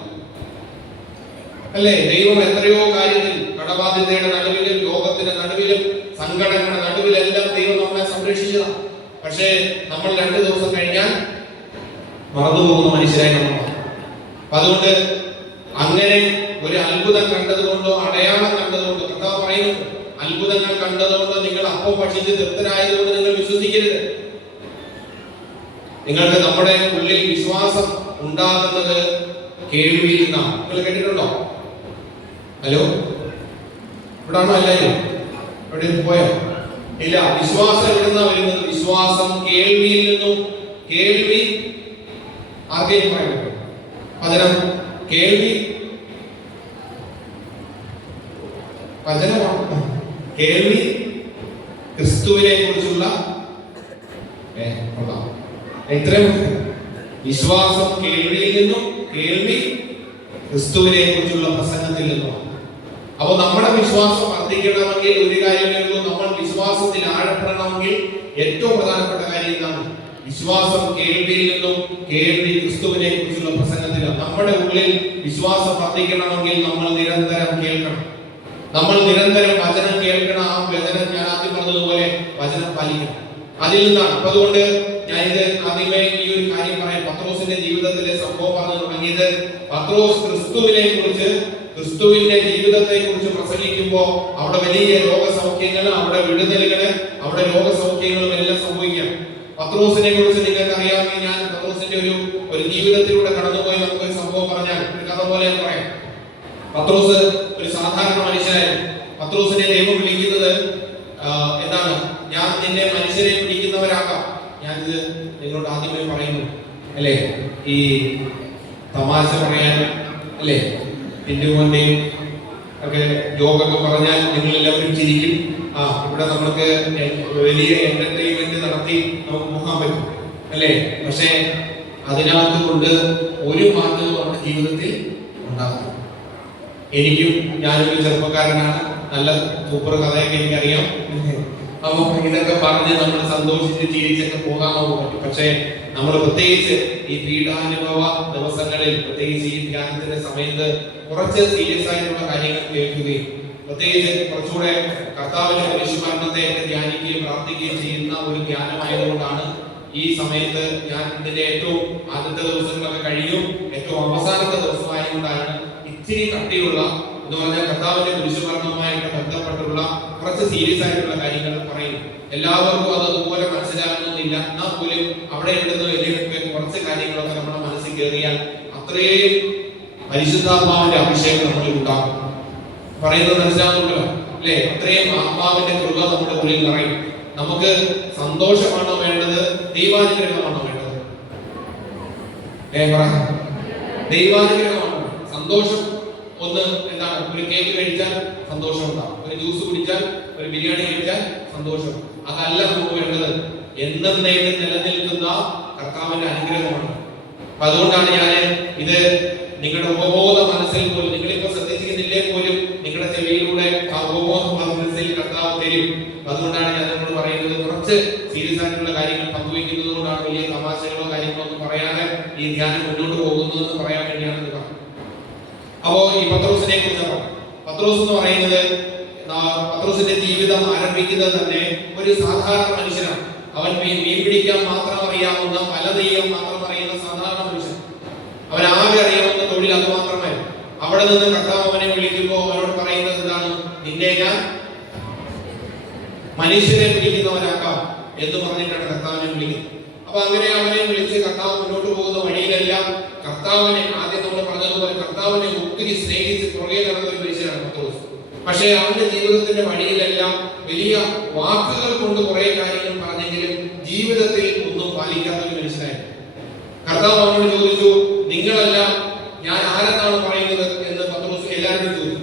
അല്ലേ? ദൈവം എത്രയോ കാര്യത്തിൽ കടബാധ്യതയുടെ നടുവിലും രോഗത്തിന്റെ നടുവിലും സങ്കടങ്ങളുടെ നടുവിലെല്ലാം ദൈവം നമ്മളെ സംരക്ഷിച്ചതാണ്. പക്ഷേ നമ്മൾ 2 ദിവസം കഴിഞ്ഞാൽ മറന്നുപോകുന്ന മനുഷ്യരായി നമ്മൾ. അതുകൊണ്ട് അങ്ങനെ ഒരു അത്ഭുതം കണ്ടതുകൊണ്ടോ അടയാളം കണ്ടതുകൊണ്ടോ, കർത്താവ് പറയുന്നു, അത്ഭുതങ്ങൾ കണ്ടതുകൊണ്ടോ നിങ്ങൾ അപ്പം ഭക്ഷിച്ച് തൃപ്തരായതുകൊണ്ട് നിങ്ങൾ വിശ്വസിക്കരുത്. നിങ്ങൾക്ക് നമ്മുടെ ഉള്ളിൽ വിശ്വാസം ഉണ്ടാകുന്നത് കേൾവിയിൽ നിന്നാണ്. നിങ്ങൾ കേട്ടിട്ടുണ്ടോ? ഹലോ, ഇവിടാണോ? എല്ലാവരും എവിടെ പോയോ? ഇല്ല. വിശ്വാസം എവിടുന്നാ വരുന്നത്? വിശ്വാസം കേൾവിയിൽ നിന്നും. കേൾവി ആർക്കെങ്കിലും പറയാൻ പറ്റും? കേൾവി വചനമാണ്. കേൾവി ക്രിസ്തുവിനെ കുറിച്ചുള്ള ഇത്രയും വിശ്വാസം കേൾവിയിൽ നിന്നും, കേൾവി ക്രിസ്തുവിനെ കുറിച്ചുള്ള പ്രസംഗത്തിൽ നിന്നുമാണ്. അപ്പൊ നമ്മുടെ വിശ്വാസം വർദ്ധിക്കണമെങ്കിൽ ഒരു കാര്യമേ ഉള്ളൂ, നമ്മൾ വിശ്വാസത്തിൽ ആഴപ്പെടണമെങ്കിൽ ഏറ്റവും പ്രധാനപ്പെട്ട കാര്യം എന്താണ്? വിശ്വാസം കേൾവിയിൽ നിന്നും, കേൾവി ക്രിസ്തുവിനെ കുറിച്ചുള്ള പ്രസംഗത്തിലാണ്. നമ്മുടെ ഉള്ളിൽ വിശ്വാസം വർദ്ധിക്കണമെങ്കിൽ നമ്മൾ നിരന്തരം കേൾക്കണം. നമ്മൾ നിരന്തരം വചനം കേൾക്കണം. ആ വചനം ഞാൻ ആദ്യം പറഞ്ഞതുപോലെ വചനം പാലിക്കണം. അതിൽ നിന്നാണ്. അപ്പൊ അതുകൊണ്ട് ഞാനിത് ആദ്യമേ ഈ ഒരു കാര്യം പറയാം. പത്രോസിന്റെ ജീവിതത്തിലെ സംഭവം പറഞ്ഞു തുടങ്ങിയത്, പത്രോസ് ക്രിസ്തുവിന്റെ ജീവിതത്തെ കുറിച്ച് പ്രസംഗിക്കുമ്പോൾ അവിടെ വലിയ രോഗസൗഖ്യങ്ങൾ, അവിടെ വിടുതലുകള്, അവിടെ രോഗസൗഖ്യങ്ങളും എല്ലാം സംഭവിക്കാം. പത്രോസിനെ കുറിച്ച് നിങ്ങൾക്ക് അറിയാമെങ്കിൽ ഞാൻ പത്രോസിന്റെ ഒരു ജീവിതത്തിലൂടെ കടന്നുപോയി നമുക്കൊരു സംഭവം പറഞ്ഞാൽ ഒരു കഥ പോലെ ഞാൻ പറയാം. പത്രോസ് ഒരു സാധാരണ മനുഷ്യനായിരുന്നു. പത്രോസിനെ ദൈവം വിളിക്കുന്നത് എന്താണ്? ഞാൻ നിന്നെ മനുഷ്യരെ പിടിക്കുന്നവരാക്കാം. ഞാനിത് നിങ്ങളോട് ആദ്യമേ പറയുന്നു അല്ലേ, ഈ തമാശ പറയാൻ അല്ലേ, ടിന്റുമോന്റെയും ഒക്കെ ജോക്കൊക്കെ പറഞ്ഞാൽ നിങ്ങൾ എല്ലാവരും ചിരിക്കും. ഇവിടെ നമ്മൾക്ക് വലിയ എന്റർടൈൻമെന്റ് നടത്തി നമുക്ക് പോകാൻ പറ്റും അല്ലേ. പക്ഷെ അതിനകത്ത് കൊണ്ട് ഒരു മാറ്റവും നമ്മുടെ ജീവിതത്തിൽ ഉണ്ടാകും. എനിക്കും, ഞാനൊരു ചെറുപ്പക്കാരനാണ്, നല്ല സൂപ്പർ കഥയൊക്കെ എനിക്കറിയാം. അപ്പൊ ഇതൊക്കെ പറഞ്ഞ് നമ്മൾ സന്തോഷിച്ച് ചിരിച്ചൊക്കെ പോകാൻ പറ്റും. പക്ഷെ നമ്മൾ പ്രത്യേകിച്ച് ഈ പീഡാനുഭവ ദിവസങ്ങളിൽ, പ്രത്യേകിച്ച് ഈ ധ്യാനത്തിന്റെ സമയത്ത് കുറച്ച് സീരിയസ് ആയിട്ടുള്ള കാര്യങ്ങൾ കേൾക്കുകയും പ്രത്യേകിച്ച് കുറച്ചുകൂടെ കർത്താവിന്റെ കുരിശുമരണത്തെ ധ്യാനിക്കുകയും പ്രാർത്ഥിക്കുകയും ചെയ്യുന്ന ഒരു ധ്യാനമായതുകൊണ്ടാണ് ഈ സമയത്ത് ഞാൻ ഇതിന്റെ ഏറ്റവും ആദ്യത്തെ ദിവസങ്ങളൊക്കെ കഴിയും, ഏറ്റവും അവസാനത്തെ ദിവസമായതുകൊണ്ടാണ് ഇച്ചിരി കട്ടിയുള്ള എന്ന് പറഞ്ഞാൽ കർത്താവിന്റെ കുരിശുമരണവുമായിട്ട് ബന്ധപ്പെട്ടുള്ള കുറച്ച് സീരിയസ് ആയിട്ടുള്ള കാര്യങ്ങൾ പറയുന്നു. എല്ലാവർക്കും അത് അതുപോലെ മനസ്സിലാകണമെന്നില്ല. എന്നാൽ പോലും അവിടെ ഇവിടുന്ന് വലിയ കുറച്ച് കാര്യങ്ങളൊക്കെ നമ്മുടെ മനസ്സിൽ കയറിയാൽ അത്രയും പരിശുദ്ധാത്മാവിന്റെ അഭിഷേകം നമ്മളിൽ ഉണ്ടാകും. പറയുന്നത് മനസ്സിലാകുന്നുണ്ടല്ലോ അല്ലെ? അത്രയും ആത്മാവിന്റെ കൃപ നമ്മുടെ ഉള്ളിൽ നിറയും. നമുക്ക് സന്തോഷമാണോ വേണ്ടത്, ദൈവാനുഗ്രഹമാണോ വേണ്ടത്? ദൈവാനുഗ്രഹമാണ്. സന്തോഷം ഒന്ന് എന്താണ്? ഒരു കേക്ക് കഴിച്ചാൽ സന്തോഷം ഉണ്ടാവും, ഒരു ജ്യൂസ് കുടിച്ചാൽ, ഒരു ബിരിയാണി കഴിച്ചാൽ സന്തോഷം. അതല്ല നമുക്ക് വേണ്ടത്. എന്നേക്കും നിലനിൽക്കുന്ന കർത്താവിന്റെ അനുഗ്രഹമാണ്. അപ്പൊ അതുകൊണ്ടാണ് ഞാൻ ഇത് നിങ്ങളുടെ ഉപബോധ മനസ്സിൽ പോലും, നിങ്ങളിപ്പോ ശ്രദ്ധിച്ചിരുന്നില്ലേ പോലും നിങ്ങളുടെ ചെവിയിലൂടെ ആ ഉപബോധ മനസ്സിൽ കർത്താവ് തരും. അതുകൊണ്ടാണ് ഞാൻ നിങ്ങളോട് പറയുന്നത്, കുറച്ച് സീരിയസ് ആയിട്ടുള്ള കാര്യങ്ങൾ പങ്കുവയ്ക്കുന്നത് കൊണ്ടാണ്, വലിയ തമാശകളോ കാര്യങ്ങളോ ഒന്നും പറയാതെ ഈ ധ്യാനം മുന്നോട്ട് പോകുന്നു എന്ന് പറയാൻ വേണ്ടിയാണ് ഇത് പറഞ്ഞത്. അപ്പോ ഈ പത്രോസിനെ കുറിച്ചാണ്. പത്രോസ് എന്ന് പറയുന്നത്, പത്രോസിന്റെ ജീവിതം ആരംഭിക്കുന്നത് തന്നെ ഒരു സാധാരണ മനുഷ്യനാണ്. അവൻ മീൻ പിടിക്കാൻ മാത്രം അറിയാവുന്ന, പല നെയ്യാൻ മാത്രം അറിയുന്ന സാധാരണ മനുഷ്യൻ. അവൻ ആകെ അറിയാവുന്ന തൊഴിൽ അത് മാത്രമായിരുന്നു. അവിടെ നിന്ന് കർത്താവ് അവനെ വിളിക്കുമ്പോൾ അവനോട് പറയുന്നത് എന്താണ്? നിന്നെ ഞാൻ മനുഷ്യരെ പിടിക്കുന്നവനാക്കാം എന്ന് പറഞ്ഞിട്ടാണ് കർത്താവിനെ വിളിക്കുന്നത്. അപ്പൊ അങ്ങനെ അവനെ വിളിച്ച് കർത്താവ് മുന്നോട്ട് പോകുന്ന വഴിയിലെല്ലാം കർത്താവിനെ, ആദ്യം നമ്മൾ പറഞ്ഞതുപോലെ കർത്താവിനെ ഒത്തിരി സ്നേഹിച്ച് പുറകെ നടന്ന ഒരു മനുഷ്യനാണ് പത്രോസ്. പക്ഷെ അവന്റെ ജീവിതത്തിന്റെ വഴിയിലെല്ലാം വലിയ വാക്കുകൾ കൊണ്ട് കുറെ കാര്യങ്ങൾ പറഞ്ഞെങ്കിലും ജീവിതത്തിൽ ഒന്നും പാലിക്കാത്ത ഒരു മനുഷ്യനായിരുന്നു. കർത്താവ് അവനോട് ചോദിച്ചു, നിങ്ങളെല്ലാം ഞാൻ ആരെന്നാണ് പറയുന്നത് എന്ന് പത്രോസ് എല്ലാവരും ചോദിച്ചു.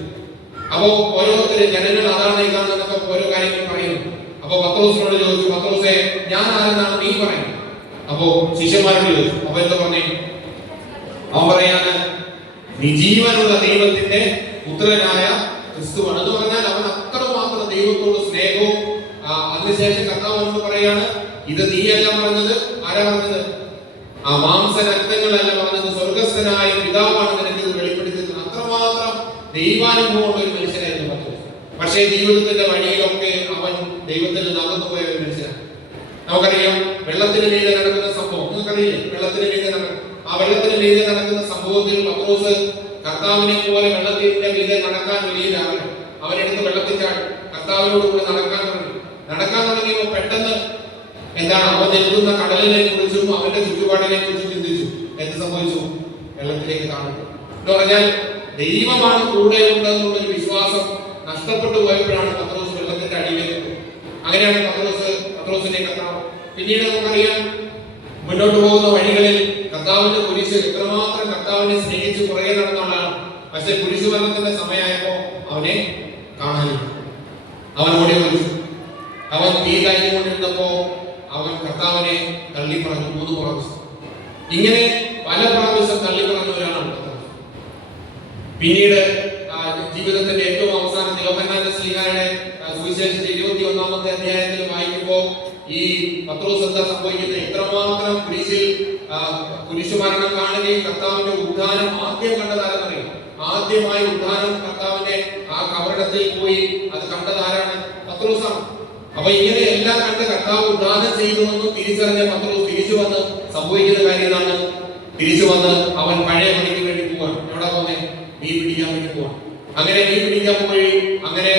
അപ്പോ ഓരോരുത്തരും ജനങ്ങൾ അതാണ് ഇതാണെന്നൊക്കെ ഓരോ കാര്യങ്ങൾ പറയുന്നു. അപ്പൊ പത്രോസിനോട് ചോദിച്ചു, പത്രോസെ ഞാൻ ആരെന്നാണ് നീ പറയുന്നത്? അപ്പോ ശിഷ്യന്മാരോട് ചോദിച്ചു. അപ്പൊ എന്താ പറഞ്ഞേ? അവൻ പറയാണ്, നിജീവനുള്ള ദൈവത്തിന്റെ പുത്രനായ ക്രിസ്തുവാണ് എന്ന് പറഞ്ഞാൽ അവൻ അത്രമാത്രം ദൈവത്തോട് സ്നേഹവും. അതിനുശേഷം കർത്താവ് അവനോട് പറയാണ്, ഇത് നീയല്ല പറഞ്ഞത്, ആരാ പറഞ്ഞത്? ആ മാംസരക്തങ്ങളല്ല പറഞ്ഞത്, സ്വർഗസ്ഥനായ പിതാവാണ് നിനക്ക് ഇത് വെളിപ്പെടുത്തിയത്. അത്രമാത്രം ദൈവാനുഭവമുള്ള ഒരു മനുഷ്യനായിരുന്നു പത്രോസ്. പക്ഷേ ജീവിതത്തിന്റെ വഴിയിലൊക്കെ അവൻ ദൈവത്തിൽ നിന്ന് അകന്നു പോയ ഒരു മനുഷ്യനാണ്. നമുക്കറിയാം വെള്ളത്തിന് മീതെ നടക്കുന്ന സംഭവം, നിങ്ങൾക്കറിയില്ലേ? വെള്ളത്തിന് മീതെ ആ വെള്ളത്തിന് മീതെ നടക്കുന്ന സംഭവത്തിൽ പത്രോസ് കർത്താവിനെ പോലെ വെള്ളത്തിന്റെ മീതെ നടക്കാൻ വലിയ ആഗ്രഹം. അവനെടുത്ത് വെള്ളത്തിൽ ചാടി കർത്താവിനോട് കൂടെ നടക്കാൻ തുടങ്ങിയപ്പോൾ പെട്ടെന്ന് എന്താണ്, അവൻ നിൽക്കുന്ന കടലിനെ കുറിച്ചും അവന്റെ ചുറ്റുപാടിനെ കുറിച്ചും ചിന്തിച്ചു. എന്ത് സംഭവിച്ചു? വെള്ളത്തിലേക്ക് താഴ്ന്നു. എന്ന് പറഞ്ഞാൽ ദൈവമാണ് കൂടെ ഉണ്ടെന്നുള്ളൊരു വിശ്വാസം നഷ്ടപ്പെട്ടു പോയപ്പോഴാണ് പത്രോസ് വെള്ളത്തിന്റെ അടിയിലേക്ക് പോയത്. അങ്ങനെയാണ് പത്രോസിന്റെ കർത്താവ്. പിന്നീട് നമുക്കറിയാം, മുന്നോട്ട് പോകുന്ന വഴികളിൽ കർത്താവിന്റെ കുരിശ് എത്രമാത്രം കർത്താവിനെ സ്നേഹിച്ച് പുറകെ നടന്നവനാണ്. പക്ഷെ കുരിശുമരണത്തിന്റെ സമയമായപ്പോ അവനെ കാണാനില്ല. അവൻ ഓടി വിളിച്ചു. അവൻ തീ കഴിഞ്ഞുകൊണ്ടിരുന്നപ്പോ അവൻ കർത്താവിനെ തള്ളി പറഞ്ഞു 3 പ്രാവശ്യം. ഇങ്ങനെ പല പ്രാവശ്യം തള്ളി പറഞ്ഞവരാണ്. പിന്നീട് ജീവിതത്തിന്റെ ഏറ്റവും അവസാനത്തിൽ യോഹന്നാന്റെ ശ്ലീഹായുടെ സുവിശേഷത്തിന്റെ 21-ാമത്തെ അധ്യായത്തിൽ വായിക്കുമ്പോൾ ഈ പത്രോസ് എന്താ സംഭവിക്കുന്നത്? ഇത്രമാത്രം കുരിശുമരണം കാണുകയും കർത്താവിന്റെ ഉദ്ധാനം ആദ്യം കണ്ടതാരെന്നറിയാം. ആദ്യമായി ഉദ്ധാനം കർത്താവിന്റെ ആ കബറിടത്തിൽ പോയി അത് കണ്ടതാരാണ്? പത്രോസാണ്. അപ്പൊ ഇങ്ങനെ എല്ലാം കണ്ട് കർത്താവ് ഉദ്ധാനം ചെയ്തുവെന്നും തിരിച്ചറിഞ്ഞ പത്രോസ് തിരിച്ചു വന്ന് സംഭവിക്കുന്ന കാര്യം എന്താണ്? തിരിച്ചു വന്ന് അവൻ പഴയ പണിക്ക് വേണ്ടി പോവാണ്. എവിടെ പോന്നെ? മീൻ പിടിക്കാൻ വേണ്ടി പോവാണ്. അങ്ങനെ മീൻ പിടിക്കാൻ പോയി അങ്ങനെ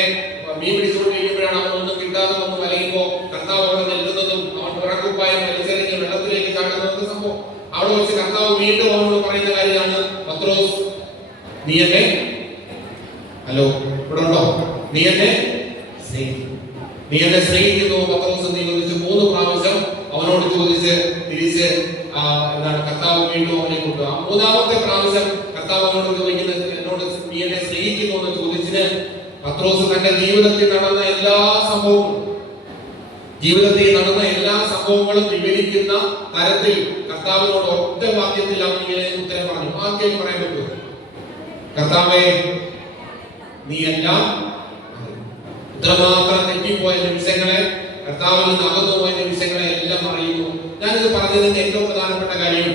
മീൻ പിടിച്ചുകൊണ്ടിരിക്കുമ്പോഴാണ് അവൻ ഒന്നും കിട്ടാതെ വന്ന് വലയുമ്പോ കർത്താവ് അവിടെ നിൽക്കുന്നതും അവൻ പുറക്കുപ്പായം വലിച്ചെറിഞ്ഞ് വെള്ളത്തിലേക്ക് ചാടുന്നതൊക്കെ സംഭവം. അവിടെ വെച്ച് കർത്താവ് വീണ്ടും അവനോട് പറയുന്ന കാര്യമാണ്, പത്രോസ് നീ എന്നെ ഹലോ ഇവിടെ ഉണ്ടോ? നീ എന്നെ സ്നേഹിക്കുന്നു പത്രോസ് എന്ന് ചോദിച്ച് 3 പ്രാവശ്യം അവനോട് ചോദിച്ച് തിരിച്ച് എന്താണ് കർത്താവ് വീണ്ടും അവനെ കൊണ്ടു. 3-ാമത്തെ പ്രാവശ്യം കർത്താവ് അവനോട് ചോദിക്കുന്നത് എന്നോട് നീ എന്നെ സ്നേഹിക്കുന്നു എന്ന് ചോദിച്ചിട്ട് പത്രോസ് തന്റെ ജീവിതത്തിൽ നടന്ന എല്ലാ സംഭവങ്ങളും വിവരിക്കുന്ന തരത്തിൽ കർത്താവിനോട് ഒറ്റ വാക്യത്തിൽ അവൻ ഇങ്ങനെ ഉത്തരം പറഞ്ഞു. വാക്യം പറയാൻ പറ്റുമോ? കർത്താവേ നീ എല്ലാം ഇത്രമാത്രം തെറ്റിപ്പോയ നിമിഷങ്ങളെ, കർത്താവിൽ നിന്ന് അകന്നുപോയ നിമിഷങ്ങളെ എല്ലാം അറിയുന്നു. ഞാനിത് പറഞ്ഞതിന്റെ ഏറ്റവും പ്രധാനപ്പെട്ട കാര്യം,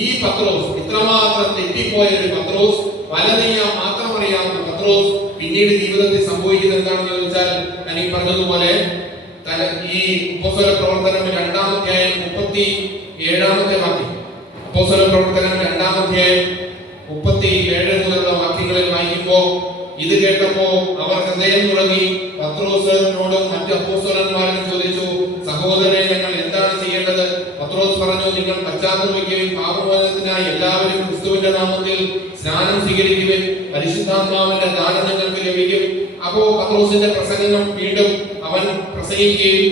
ഈ പത്രോസ് ഇത്രമാത്രം തെറ്റിപ്പോയ ഒരു പത്രോസ്, വല നെയ്യാൻ മാത്രം അറിയാവുന്ന പത്രോസ് പിന്നീട് ജീവിതത്തിൽ സംഭവിക്കുന്നത് എന്താണെന്ന് ചോദിച്ചാൽ, ഞാൻ ഈ പറഞ്ഞതുപോലെ ഈ അപ്പോസ്തല പ്രവർത്തനം 2-ാം അധ്യായം 37-ാമത്തെ വാക്യം, അപ്പോസ്തല പ്രവർത്തനം 2-ാം അധ്യായം 37 മുതലുള്ള വാക്യങ്ങളിൽ വായിക്കുമ്പോ ഇത് കേട്ടപ്പോ അവർ ഹൃദയം തുടങ്ങി പത്രോസിനോടും മറ്റു അപ്പോസ്തലന്മാരോടും ചോദിച്ചു, സഹോദരനെ ഞങ്ങൾ എന്താണ് ചെയ്യേണ്ടത്? പത്രോസ് പറഞ്ഞു, നിങ്ങൾ പശ്ചാത്തപിക്കുകയും പാപമോചനത്തിനായി എല്ലാവരും ക്രിസ്തുവിന്റെ നാമത്തിൽ സ്നാനം സ്വീകരിക്കുകയും പരിശുദ്ധാത്മാവിന്റെ ദാനം നിങ്ങൾക്ക് ലഭിക്കും. അപ്പോ പത്രോസിന്റെ പ്രസംഗം വീണ്ടും അവൻ പ്രസംഗിക്കുകയും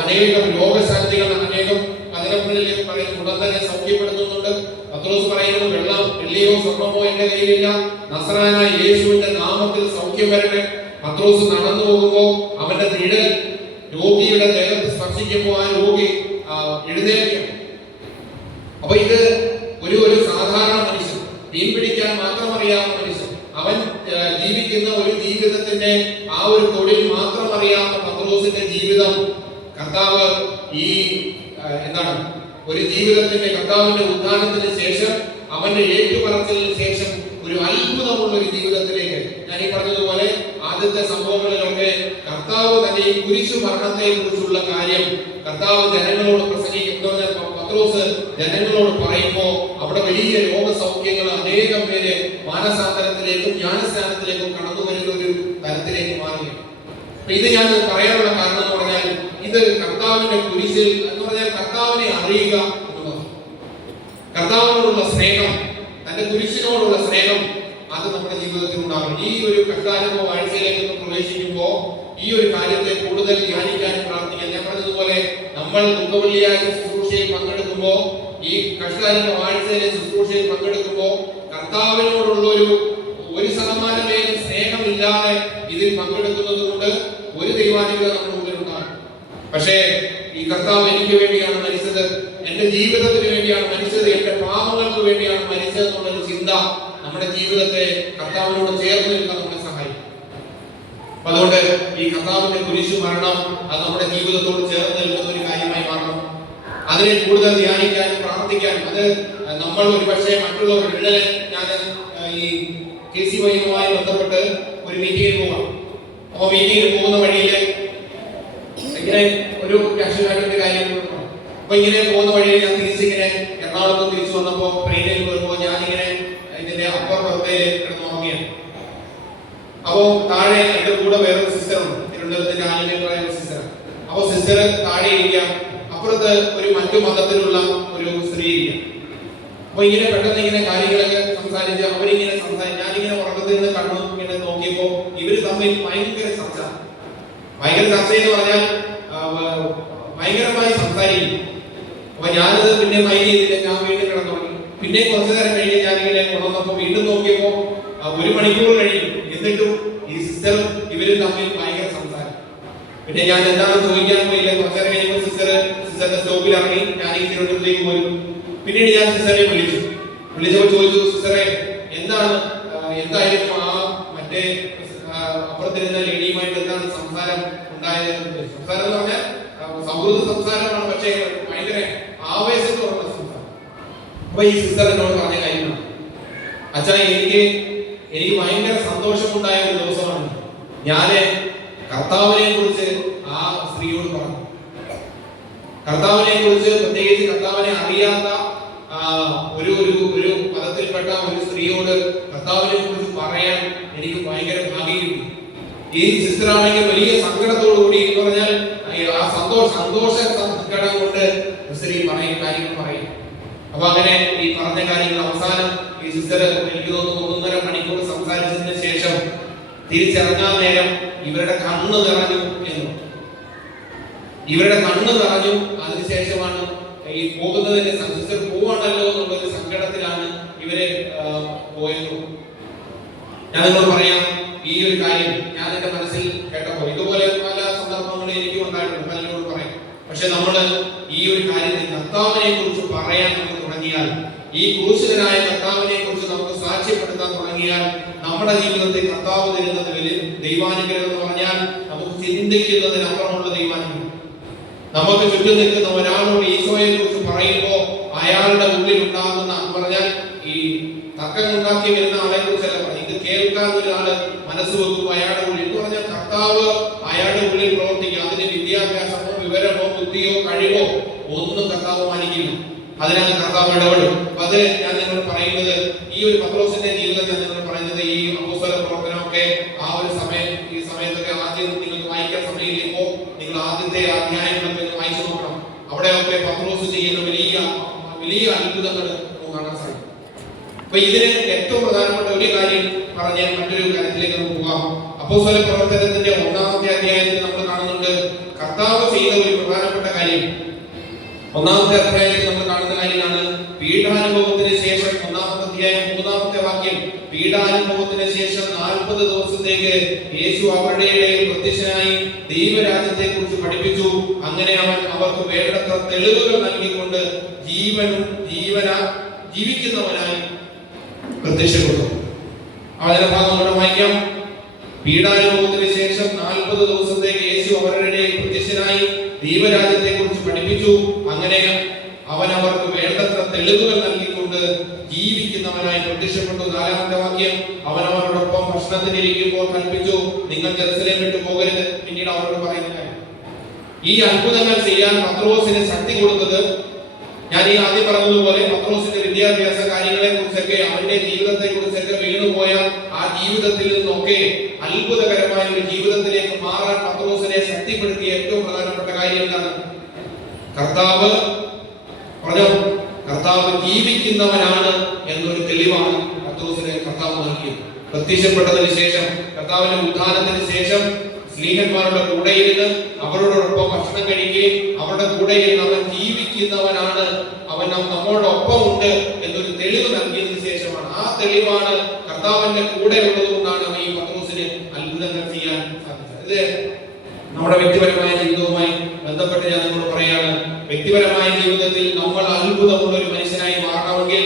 അനേകം രോഗശാന്തികൾ അനേകം കതിരപ്പുള്ളിൽ പറയുന്ന ഉടൻ തന്നെ സൗഖ്യപ്പെടുത്തുന്നുണ്ട്. പത്രോസ് പറയുന്നു, വെള്ളിയോ സ്വർണ്ണമോ എന്റെ കയ്യിലില്ല, നസ്രായനായ യേശുവിന്റെ നാമത്തിൽ സൗഖ്യം വരട്ടെ. പത്രോസ് നടന്നു പോകുമ്പോ അവന്റെ നിഴൽ രോഗിയുടെ ദേഹത്ത് സ്പർശിക്കുമ്പോൾ ആ രോഗി എഴുന്നേൽക്കും. അപ്പൊ ഇത് ഒരു സാധാരണ മനുഷ്യൻ, മീൻ പിടിക്കാൻ മാത്രം അറിയാവുന്ന മനുഷ്യൻ, അവൻ ജീവിക്കുന്ന ഒരു ജീവിതത്തിന്റെ ആ ഒരു തൊഴിൽ മാത്രം അറിയാവുന്ന പത്രോസിന്റെ ജീവിതം കർത്താവ് ഈ എന്താണ് ഒരു ജീവിതത്തിന്റെ കർത്താവിന്റെ ഉദ്ധാനത്തിന് ശേഷം അവന്റെ ഏറ്റുപറച്ചിലിന് ശേഷം ഒരു അത്ഭുതമുള്ള ഒരു ജീവിതത്തിലേക്ക്, ഞാൻ ഈ പറഞ്ഞതുപോലെ ആദ്യത്തെ സംഭവങ്ങളിലൊക്കെ കർത്താവ് തന്നെ ഈ കുരിശു മരണത്തെ കുറിച്ചുള്ള കാര്യം കർത്താവ് ജനങ്ങളോട് പ്രസംഗിക്കുന്ന പത്രോസ് ജനങ്ങളോട് പറയുമ്പോ അവിടെ വലിയ രോഗസൗഖ്യങ്ങൾ അനേകം പേര് മാനസാന്തരത്തിലേക്കും ജ്ഞാനസ്നാനത്തിലേക്കും കടന്നു വരുന്ന ഒരു തരത്തിലേക്ക് മാറി. ഇത് ഞാൻ പറയാനുള്ള കാരണം എന്ന് പറഞ്ഞാൽ, ഇത് കർത്താവിന്റെ കുരിശിൽ എന്ന് പറഞ്ഞാൽ കർത്താവിനെ അറിയുക എന്നുള്ളത്, കർത്താവിനോടുള്ള സ്നേഹം, തന്റെ കുരിശിനോടുള്ള സ്നേഹം, അത് നമ്മുടെ ജീവിതത്തിൽ ഉണ്ടാകണം. ഈ ഒരു കഷ്ടാനുഭവ ആഴ്ചയിലേക്ക് പ്രവേശിക്കുമ്പോൾ ഈ ഒരു കാര്യത്തെ കൂടുതൽ ധ്യാനിക്കാനും പ്രാർത്ഥിക്കാൻ, ഞാൻ പറഞ്ഞതുപോലെ നമ്മൾ ദുഃഖവെള്ളിയാഴ്ച ശുശ്രൂഷയിൽ പങ്കെടുക്കുമ്പോൾ, ഈ കഷ്ടാനുഭവ ആഴ്ചയിലെ ശുശ്രൂഷയിൽ പങ്കെടുക്കുമ്പോൾ കർത്താവിനോടുള്ള ഒരു ശതമാനമേലും സ്നേഹമില്ലാതെ ഇതിൽ പങ്കെടുക്കുന്നത് കൊണ്ട് ഒരു ദൈവാനുഗ്രഹം നമ്മുടെ മുമ്പിൽ ഉണ്ടാകും. പക്ഷേ ഈ കർത്താവ് എനിക്ക് വേണ്ടിയാണ് മരിച്ചത്, എന്റെ ജീവിതത്തിന് വേണ്ടിയാണ് മരിച്ചത്, എന്റെ പാപങ്ങൾക്ക് വേണ്ടിയാണ് മരിച്ചത് എന്നുള്ളൊരു ചിന്ത നമ്മുടെ ജീവിതത്തെ കർത്താവിനോട് ചേർന്ന് നിൽക്കാൻ നമ്മളെ സഹായിക്കും. അതുകൊണ്ട് ഈ കർത്താവിന്റെ കുരിശു മരണം അത് നമ്മുടെ ജീവിതത്തോട് ചേർന്ന് നിൽക്കുന്ന ഒരു കാര്യമായി മാറണം. അതിനെ കൂടുതൽ ധ്യാനിക്കാനും പ്രാർത്ഥിക്കാനും, അത് നമ്മൾ ഒരുപക്ഷെ മറ്റുള്ളവർ, ഇന്നലെ ഞാൻ ഈ KCYയുമായി ബന്ധപ്പെട്ട് ഒരു മീറ്റിംഗിൽ പോകാം. അപ്പൊ മീറ്റിംഗിൽ പോകുന്ന വഴിയിൽ ഇങ്ങനെ ഒരു രാഷ്ട്രീയത്തിന്റെ കാര്യം, അപ്പൊ ഇങ്ങനെ പോകുന്ന വഴിയിൽ ഞാൻ തിരിച്ചിങ്ങനെ എറണാകുളത്ത് തിരിച്ചു വന്നപ്പോ ട്രെയിനിൽ വരുമ്പോൾ ഞാനിങ്ങനെ ഇതിന്റെ അപ്പർ ബർത്തയിൽ കിടന്നുറങ്ങിയാണ്. അപ്പോ താഴെ എന്റെ കൂടെ വേറൊരു സിസ്റ്ററുണ്ട്, തിരുവനന്തപുരത്തിന്റെ ആലിനെ സിസ്റ്റർ. അപ്പൊ സിസ്റ്റർ താഴെ ഇരിക്കാം, അപ്പുറത്ത് ഒരു മറ്റു മതത്തിലുള്ള ഒരു സ്ത്രീ ഇരിക്കാം. അപ്പൊ ഇങ്ങനെ പെട്ടെന്ന് ഇങ്ങനെ കാര്യങ്ങളൊക്കെ സംസാരിച്ച് അവരിങ്ങനെ ഞാനിങ്ങനെ ഉറക്കത്തിൽ നിന്ന് കണ്ണു ഇങ്ങനെ നോക്കിയപ്പോ ഇവര് തമ്മിൽ ഭയങ്കര ചർച്ചയെന്ന് പറഞ്ഞാൽ ഭയങ്കരമായി സംസാരിക്കും. അപ്പൊ ഞാനത് പിന്നെ മൈൻഡ് ചെയ്തില്ല, ഞാൻ വീണ്ടും കിടന്നുറങ്ങി. പിന്നെ കുറച്ചു നേരം കഴിഞ്ഞ് ഞാനിങ്ങനെ വീണ്ടും നോക്കിയപ്പോ 1 മണിക്കൂർ കഴിഞ്ഞു. എന്നിട്ടും ഈ സിസ്റ്ററും ഇവരും തമ്മിൽ ഭയങ്കര സംസാരം. പിന്നെ ഞാൻ എന്താണ് ചോദിക്കാൻ പോയില്ല. കുറച്ചേരം കഴിയുമ്പോൾ സിസ്റ്ററിന്റെ സ്റ്റോപ്പിൽ ഇറങ്ങി ഞാൻ ഈ തിരുവനന്തപുരത്തേക്ക് പോയി. പിന്നീട് ഞാൻ സിസ്റ്ററെ വിളിച്ചപ്പോൾ ചോദിച്ചു, സിസ്റ്ററെ എന്തായിരുന്നു ആ മറ്റേ അപ്പുറത്തിരുന്ന ലേഡിയുമായിട്ട് എന്താണ് സംസാരം ഉണ്ടായത്? സംസാരം എന്ന് പറഞ്ഞാൽ സൗഹൃദ സംസാരമാണ്, പക്ഷേ ഭയങ്കര ആവേശത്തോടുള്ള സംസാരം. അപ്പൊ ഈ സിസ്റ്റർ എന്നോട് പറഞ്ഞ കാര്യമാണ്, അച്ഛാ എനിക്ക് ഭയങ്കര സന്തോഷമുണ്ടായ ഒരു ദിവസമാണ്. ഞാന് കർത്താവിനെ കുറിച്ച് ആ സ്ത്രീയോട് പറഞ്ഞു. കർത്താവിനെ കുറിച്ച്, പ്രത്യേകിച്ച് കർത്താവിനെ അറിയാത്ത ഒരു മതത്തിൽപ്പെട്ട ഒരു സ്ത്രീയോട് കർത്താവിനെ കുറിച്ച് പറയാൻ എനിക്ക് ഭയങ്കര ഭാഗ്യം കിട്ടി. ഈ സിസ്റ്റർ ആണെങ്കിൽ വലിയ സങ്കടത്തോടു കൂടി എന്ന് പറഞ്ഞാൽ ആ സന്തോഷ സങ്കടം കൊണ്ട് സ്ത്രീ കാര്യങ്ങൾ പറയും. അപ്പൊ അങ്ങനെ ഈ പറഞ്ഞ കാര്യങ്ങൾ അവസാനം ഈ സിസ്റ്റർ എനിക്ക് തോന്നുന്നു 1.5 മണിക്കൂർ സംസാരിച്ചതിന് ശേഷം തിരിച്ചിറങ്ങാൻ നേരം ഇവരുടെ കണ്ണ് നിറഞ്ഞു എന്നു. ഇവരുടെ കണ്ണ് നിറഞ്ഞു. അതിനുശേഷമാണ് ഈ പോകുന്നതിന്റെ സിസ്റ്റർ പോവാണല്ലോ എന്നുള്ളൊരു സങ്കടത്തിലാണ് ഇവര് പോയത്. ഞാൻ നിങ്ങൾ പറയാം, ഈ ഒരു കാര്യം ഞാൻ എന്റെ മനസ്സിൽ കേട്ടപ്പോ ഇതുപോലെ പല സന്ദർഭങ്ങളും എനിക്കും ഉണ്ടായിട്ടുണ്ട്, പലരോട് പറയാം. പക്ഷെ നമ്മൾ ഈ ഒരു കാര്യത്തിൽ കർത്താവിനെ കുറിച്ച് പറയാൻ നമുക്ക് തുടങ്ങിയാൽ, ഈ ക്രൂശിതനായ കർത്താവിനെ കുറിച്ച് നമുക്ക് സാക്ഷ്യപ്പെടുത്താൻ തുടങ്ങിയാൽ, നമ്മുടെ ജീവിതത്തിൽ കർത്താവ് തരുന്നത് വലിയ ദൈവാനുഗ്രഹം എന്ന് പറഞ്ഞാൽ നമുക്ക് ചിന്തിക്കുന്നതിനപ്പുറമുള്ള ദൈവാനുഗ്രഹം. നമുക്ക് ചുറ്റും നിൽക്കുന്ന ഒരാളോട് ഈശോയെ കുറിച്ച് പറയുമ്പോൾ അയാളുടെ ഉള്ളിൽ ഉണ്ടാകുന്ന പറഞ്ഞാൽ ഈ തർക്കം ഉണ്ടാക്കി വരുന്ന ആളെ കുറിച്ചല്ല പറയും. ഇത് കേൾക്കാൻ ഒരാള് മനസ്സ് വെക്കും അയാളുടെ ഉള്ളിൽ എന്ന് പറഞ്ഞാൽ കർത്താവ് അയാളുടെ ഉള്ളിൽ പ്രവർത്തിക്കും. അതിന് വിദ്യാഭ്യാസമോ വിവരമോ ബുദ്ധിയോ കഴിവോ ഒന്നും കർത്താവ് മാനിക്കില്ല. അതിനാൽ കർത്താവ് ഇടപെടും. അത് ഞാൻ നിങ്ങളോട് പറയുന്നത്, ഈ ഒരു പത്രോസിന്റെ ജീവിതം ഞാൻ നിങ്ങളോട് പറയുന്നത്, ഈ അപ്പോസ്തല പ്രവർത്തനമൊക്കെ ആ ഒരു ഈ സമയത്തൊക്കെ ആദ്യം നിങ്ങൾക്ക് വായിക്കാൻ സമയമില്ലപ്പോ നിങ്ങൾ ആദ്യത്തെ അധ്യായങ്ങളൊക്കെ വായിച്ചു നോക്കണം. അവിടെയൊക്കെ പത്രോസ് ചെയ്യുന്ന വലിയ അത്ഭുതങ്ങൾ കാണാൻ സാധിക്കും. അപ്പൊ ഇതിന് ഏറ്റവും പ്രധാനപ്പെട്ട ഒരു കാര്യം പറഞ്ഞ് മറ്റൊരു കാര്യത്തിലേക്ക് നമുക്ക് പോകാം. അപ്പോസ്തല പ്രവർത്തനത്തിന്റെ 1-ാമത്തെ അധ്യായത്തിൽ നമ്മൾ കാണുന്നുണ്ട് കർത്താവ് ചെയ്ത ഒരു പ്രധാനപ്പെട്ട കാര്യം. 1-ാമത്തെ അധ്യായത്തിൽ നമ്മൾ കാണുന്ന കാര്യമാണ് പീഡാനുഭവത്തിന് ശേഷം 1-ാമത്തെ അധ്യായം 3-ാമത്തെ വാക്യം. പീഡാനുഭവത്തിന് ശേഷം 40 ദിവസത്തേക്ക് യേശു അവരുടെ ഇടയിൽ പ്രത്യക്ഷനായി ദൈവരാജ്യത്തെ കുറിച്ച് പഠിപ്പിച്ചു. അങ്ങനെ അവൻ അവർക്ക് വേണ്ടത്ര തെളിവുകൾ നൽകിക്കൊണ്ട് ജീവിക്കുന്നവനായി പ്രത്യക്ഷപ്പെട്ടു. അവരുടെ ഭാഗം വായിക്കാം. പീഡാനുഭവത്തിന് ശേഷം 40 ദിവസത്തേക്ക് യേശു അവരുടെ ഇടയിൽ പ്രത്യക്ഷനായി ദൈവരാജ്യത്തെ കുറിച്ച് പഠിപ്പിച്ചു. അങ്ങനെ അവൻ അവർക്ക് വേണ്ടത്ര തെളിവുകൾ നൽകിക്കൊണ്ട് ജീവിക്കുന്നവനായി പ്രത്യക്ഷപ്പെട്ടു. 4-ാമത്തെ വാക്യം. അവൻ അവരോടൊപ്പം ഭക്ഷണത്തിനിരിക്കുമ്പോൾ കൽപ്പിച്ചു, നിങ്ങൾ ജെറുസലേം വിട്ടു പോകരുത്. പിന്നീട് അവരോട് പറയുന്ന ഈ അത്ഭുതങ്ങൾ ചെയ്യാൻ പത്രോസിന് ശക്തി കൊടുത്തത്, ഞാൻ ഈ ആദ്യം പറഞ്ഞതുപോലെ പത്രോസിന്റെ വിദ്യാഭ്യാസ കാര്യങ്ങളെ കുറിച്ചൊക്കെ അവന്റെ ജീവിതത്തെ കുറിച്ചൊക്കെ വീണുപോയ ആ ജീവിതത്തിൽ നിന്നൊക്കെ അത്ഭുതകരമായ ഒരു ജീവിതത്തിലേക്ക് മാറാൻ പത്രോസിനെ ശക്തിപ്പെടുത്തിയ ഏറ്റവും പ്രധാനപ്പെട്ട കാര്യം എന്താണ്? കർത്താവ് ജീവിക്കുന്നവനാണ് എന്നൊരു തെളിവാണ് പത്രോസിനെ കർത്താവ് നൽകിയത്. പ്രത്യക്ഷപ്പെട്ടതിന് ശേഷം, കർത്താവിന്റെ ഉത്ഥാനത്തിന് ശേഷം സ്ലീഹന്മാരുടെ കൂടെ ഇരുന്ന് അവരോടൊപ്പം ഭക്ഷണം കഴിക്കുകയും അവരുടെ കൂടെ ഇരുന്ന് അവൻ ജീവിക്കുന്നവനാണ്, അവൻ നമ്മോടൊപ്പം ഉണ്ട് എന്നൊരു തെളിവ് നൽകിയതിനു ശേഷമാണ്, ആ തെളിവാണ് കർത്താവിന്റെ കൂടെ ഉള്ളത് കൊണ്ടാണ് അവൻ ഈ പത്രോസിന് അത്ഭുതങ്ങൾ ചെയ്യാൻ സാധിച്ചത്. ഇത് നമ്മുടെ വ്യക്തിപരമായ ജീവിതവുമായി ബന്ധപ്പെട്ട് ഞാൻ നിങ്ങളോട് പറയാണ്. വ്യക്തിപരമായ ജീവിതത്തിൽ നമ്മൾ അത്ഭുതമുള്ള ഒരു മനുഷ്യനായി മാറണമെങ്കിൽ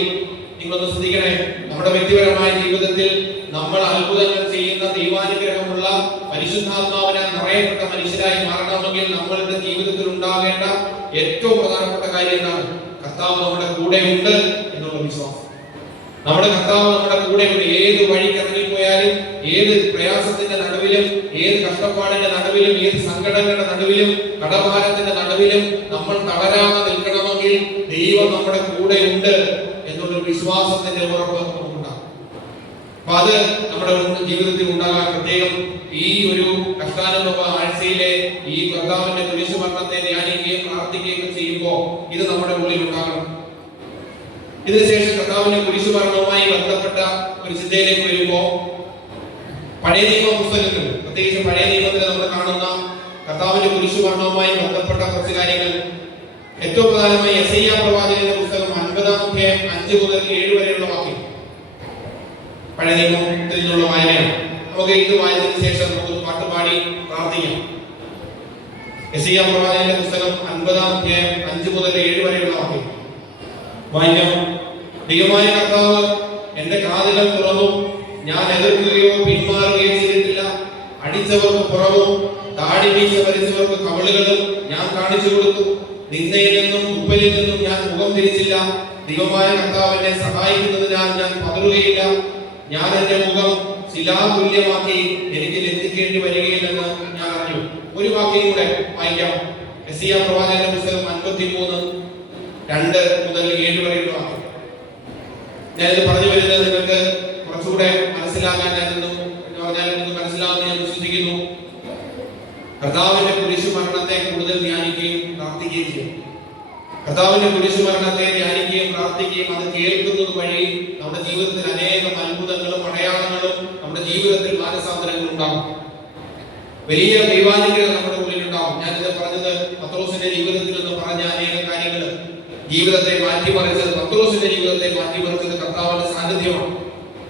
നിങ്ങളൊന്ന് ശ്രദ്ധിക്കണേ. നമ്മുടെ വ്യക്തിപരമായ ജീവിതത്തിൽ നമ്മൾ അത്ഭുതങ്ങൾ ചെയ്യുന്ന ദൈവാനുഗ്രഹമുള്ള പരിശുദ്ധാത്മാവിനാൽ നിറയപ്പെട്ട മനുഷ്യരായി മാറണമെങ്കിൽ നമ്മളുടെ ജീവിതത്തിൽ ഉണ്ടാകേണ്ട ഏറ്റവും പ്രധാനപ്പെട്ട കാര്യം എന്താണ്? കർത്താവ് നമ്മുടെ കൂടെ ഉണ്ട് എന്നുള്ള വിശ്വാസം. നമ്മുടെ കർത്താവ് നമ്മുടെ കൂടെ ഉണ്ട്. ഏത് വഴിക്ക് ഇറങ്ങിപ്പോയാലും, ഏത് പ്രയാസത്തിന്റെ നടുവിലും, ഏത് കഷ്ടപ്പാടിന്റെ നടുവിലും, ഏത് സങ്കടങ്ങളുടെ നടുവിലും, കടഭാരത്തിന്റെ നടുവിലും നമ്മൾ തളരാതെ നിൽക്കണമെങ്കിൽ ദൈവം നമ്മുടെ കൂടെ ഉണ്ട് എന്നുള്ളൊരു വിശ്വാസത്തിന്റെ ഉറപ്പ് നമുക്കുണ്ടാകും. അപ്പൊ അത് നമ്മുടെ ജീവിതത്തിൽ ഉണ്ടാകാൻ പ്രത്യേകം ഈ ഒരു കഷ്ടാനുഭവ ആഴ്ചയിലെ ഈ കർത്താവിന്റെ കുരിശുമരണത്തെ ധ്യാനിക്കുകയും പ്രാർത്ഥിക്കുകയും ചെയ്യുമ്പോൾ ഇത് നമ്മുടെ ഉള്ളിൽ ഉണ്ടാകണം. ഇതിനുശേഷം കർത്താവിന്റെ കുരിശുമരണവുമായി ബന്ധപ്പെട്ട ഒരു ചിന്തയിലേക്ക് വരുമ്പോൾ പഴയ നിയമ പുസ്തകങ്ങൾ, പ്രത്യേകിച്ച് പഴയ നിയമത്തിൽ നമ്മൾ കാണുന്ന കർത്താവിന്റെ കുരിശുമരണവുമായി ബന്ധപ്പെട്ട കുറച്ച് കാര്യങ്ങൾ, ഏറ്റവും പ്രധാനമായി യെശയ്യാ പ്രവാചകന്റെ പുസ്തകം 50-ാം അധ്യായം 5 മുതൽ 7 വരെയുള്ള വാക്യം. പഴയ നിയമത്തിൽ നിന്നുള്ള വായനയാണ്. നമുക്ക് ഇത് വായിച്ചതിന് ശേഷം നമുക്ക് പാട്ടുപാടി പ്രാർത്ഥിക്കാം. യെശയ്യാ പ്രവാചകന്റെ പുസ്തകം 50-ാം അധ്യായം 5 മുതൽ 7 വരെയുള്ള വാക്യം വായിക്കാം. ദൈവമായ കർത്താവ് എന്റെ കാതുകൾ തുറന്നു, ഞാൻ എതിർക്കുകയോ പിന്മാറുകയോ ചെയ്തിട്ടില്ല. അടിച്ചവർക്ക് പുറവും താടി വീശ ഭരിച്ചവർക്ക് കവളുകളും ഞാൻ കാണിച്ചു കൊടുത്തു. നിന്നയിൽ നിന്നും ഉപ്പലിൽ നിന്നും ഞാൻ മുഖം തിരിച്ചില്ല. ദൈവമായ കർത്താവ് എന്നെ സഹായിക്കുന്നതിനാൽ ഞാൻ പതറുകയില്ല. ഞാൻ എന്റെ മുഖം ശിലാതുല്യമാക്കി എനിക്ക് ലഭിക്കേണ്ടി വരികയില്ലെന്ന് ഞാൻ അറിഞ്ഞു. ഒരു വാക്യം കൂടെ വായിക്കാം. യെശയ്യാ പ്രവാചകന്റെ പുസ്തകം 53:2 മുതൽ 7 വരെയുള്ള വാക്യം. ഞാനിത് പറഞ്ഞു വരുന്നത് നിങ്ങൾക്ക് കുറച്ചുകൂടെ മനസ്സിലാക്കാൻ നിങ്ങൾക്ക് മനസ്സിലാവുന്ന ഞാൻ വിശ്വസിക്കുന്നു. കർത്താവിന്റെ കുരിശു മരണത്തെ കൂടുതൽ ധ്യാനിക്കുകയും പ്രാർത്ഥിക്കുകയും ചെയ്യും. കർത്താവിന്റെ കുരിശു മരണത്തെ ധ്യാനിക്കുകയും പ്രാർത്ഥിക്കുകയും അത് കേൾക്കുന്നത് വഴി നമ്മുടെ ജീവിതത്തിൽ അനേകം അത്ഭുതങ്ങളും അടയാളങ്ങളും നമ്മുടെ ജീവിതത്തിൽ മാനസാന്തരങ്ങളും ഉണ്ടാകും. വലിയ ദൈവാനുഗ്രഹം നമ്മുടെ ഉള്ളിൽ ഉണ്ടാകും. ഞാനിത് പറഞ്ഞത് പത്രോസിന്റെ ജീവിതത്തിൽ നിന്ന് പറഞ്ഞ അനേകം കാര്യങ്ങൾ ജീവിതത്തെ മാറ്റിമറിച്ചത്, പത്രോസിന്റെ ജീവിതത്തെ മാറ്റിമറിച്ചത് കർത്താവിന്റെ സാന്നിധ്യമാണ്.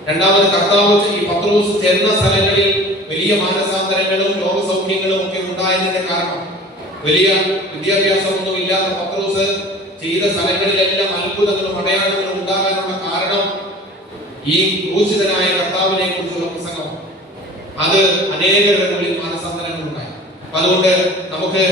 രണ്ടാമത് കർത്താവ് ഈ പത്രോസ് ചെന്ന സ്ഥലങ്ങളിൽ വലിയ മാനസാന്തരങ്ങളും രോഗസൗഖ്യങ്ങളും ഒക്കെ ഉണ്ടായതിന്റെ കാരണം വലിയ വിദ്യാഭ്യാസമൊന്നും ഇല്ലാത്ത പത്രോസ് ചെയ്ത സ്ഥലങ്ങളിലെല്ലാം അത്ഭുതങ്ങളും അടയാളങ്ങളും ഉണ്ടാകാനുള്ള കാരണം ഈ ക്രൂശിതനായ കർത്താവിനെ കുറിച്ചുള്ള പ്രസംഗം. അത് അനേകരുടെ ഉള്ളിൽ മാനസാന്തരങ്ങൾ ഉണ്ടായി. അതുകൊണ്ട് നമുക്ക്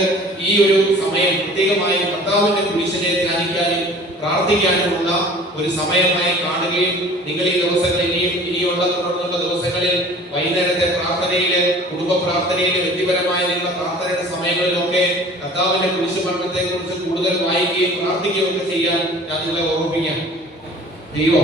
ഈ ഒരു സമയം പ്രത്യേകമായി കർത്താവിന്റെ കുരിശിനെ ധ്യാനിക്കാനും പ്രാർത്ഥിക്കാനുമുള്ള ഒരു സമയമായി കാണുകയും നിങ്ങൾ ഈ ദിവസങ്ങളിൽ ഇനിയുള്ള തുടർന്നുള്ള ദിവസങ്ങളിൽ വൈകുന്നേരത്തെ പ്രാർത്ഥനയില്, കുടുംബ പ്രാർത്ഥനയില്, വ്യക്തിപരമായ നിങ്ങളുടെ പ്രാർത്ഥനയുടെ സമയങ്ങളിലൊക്കെ കർത്താവിന്റെ കുരിശു മരണത്തെ കുറിച്ച് കൂടുതൽ വായിക്കുകയും പ്രാർത്ഥിക്കുകയും ഒക്കെ ചെയ്യാൻ ഞാൻ നിങ്ങളെ ഓർമ്മിപ്പിക്കാം. ചെയ്യോ?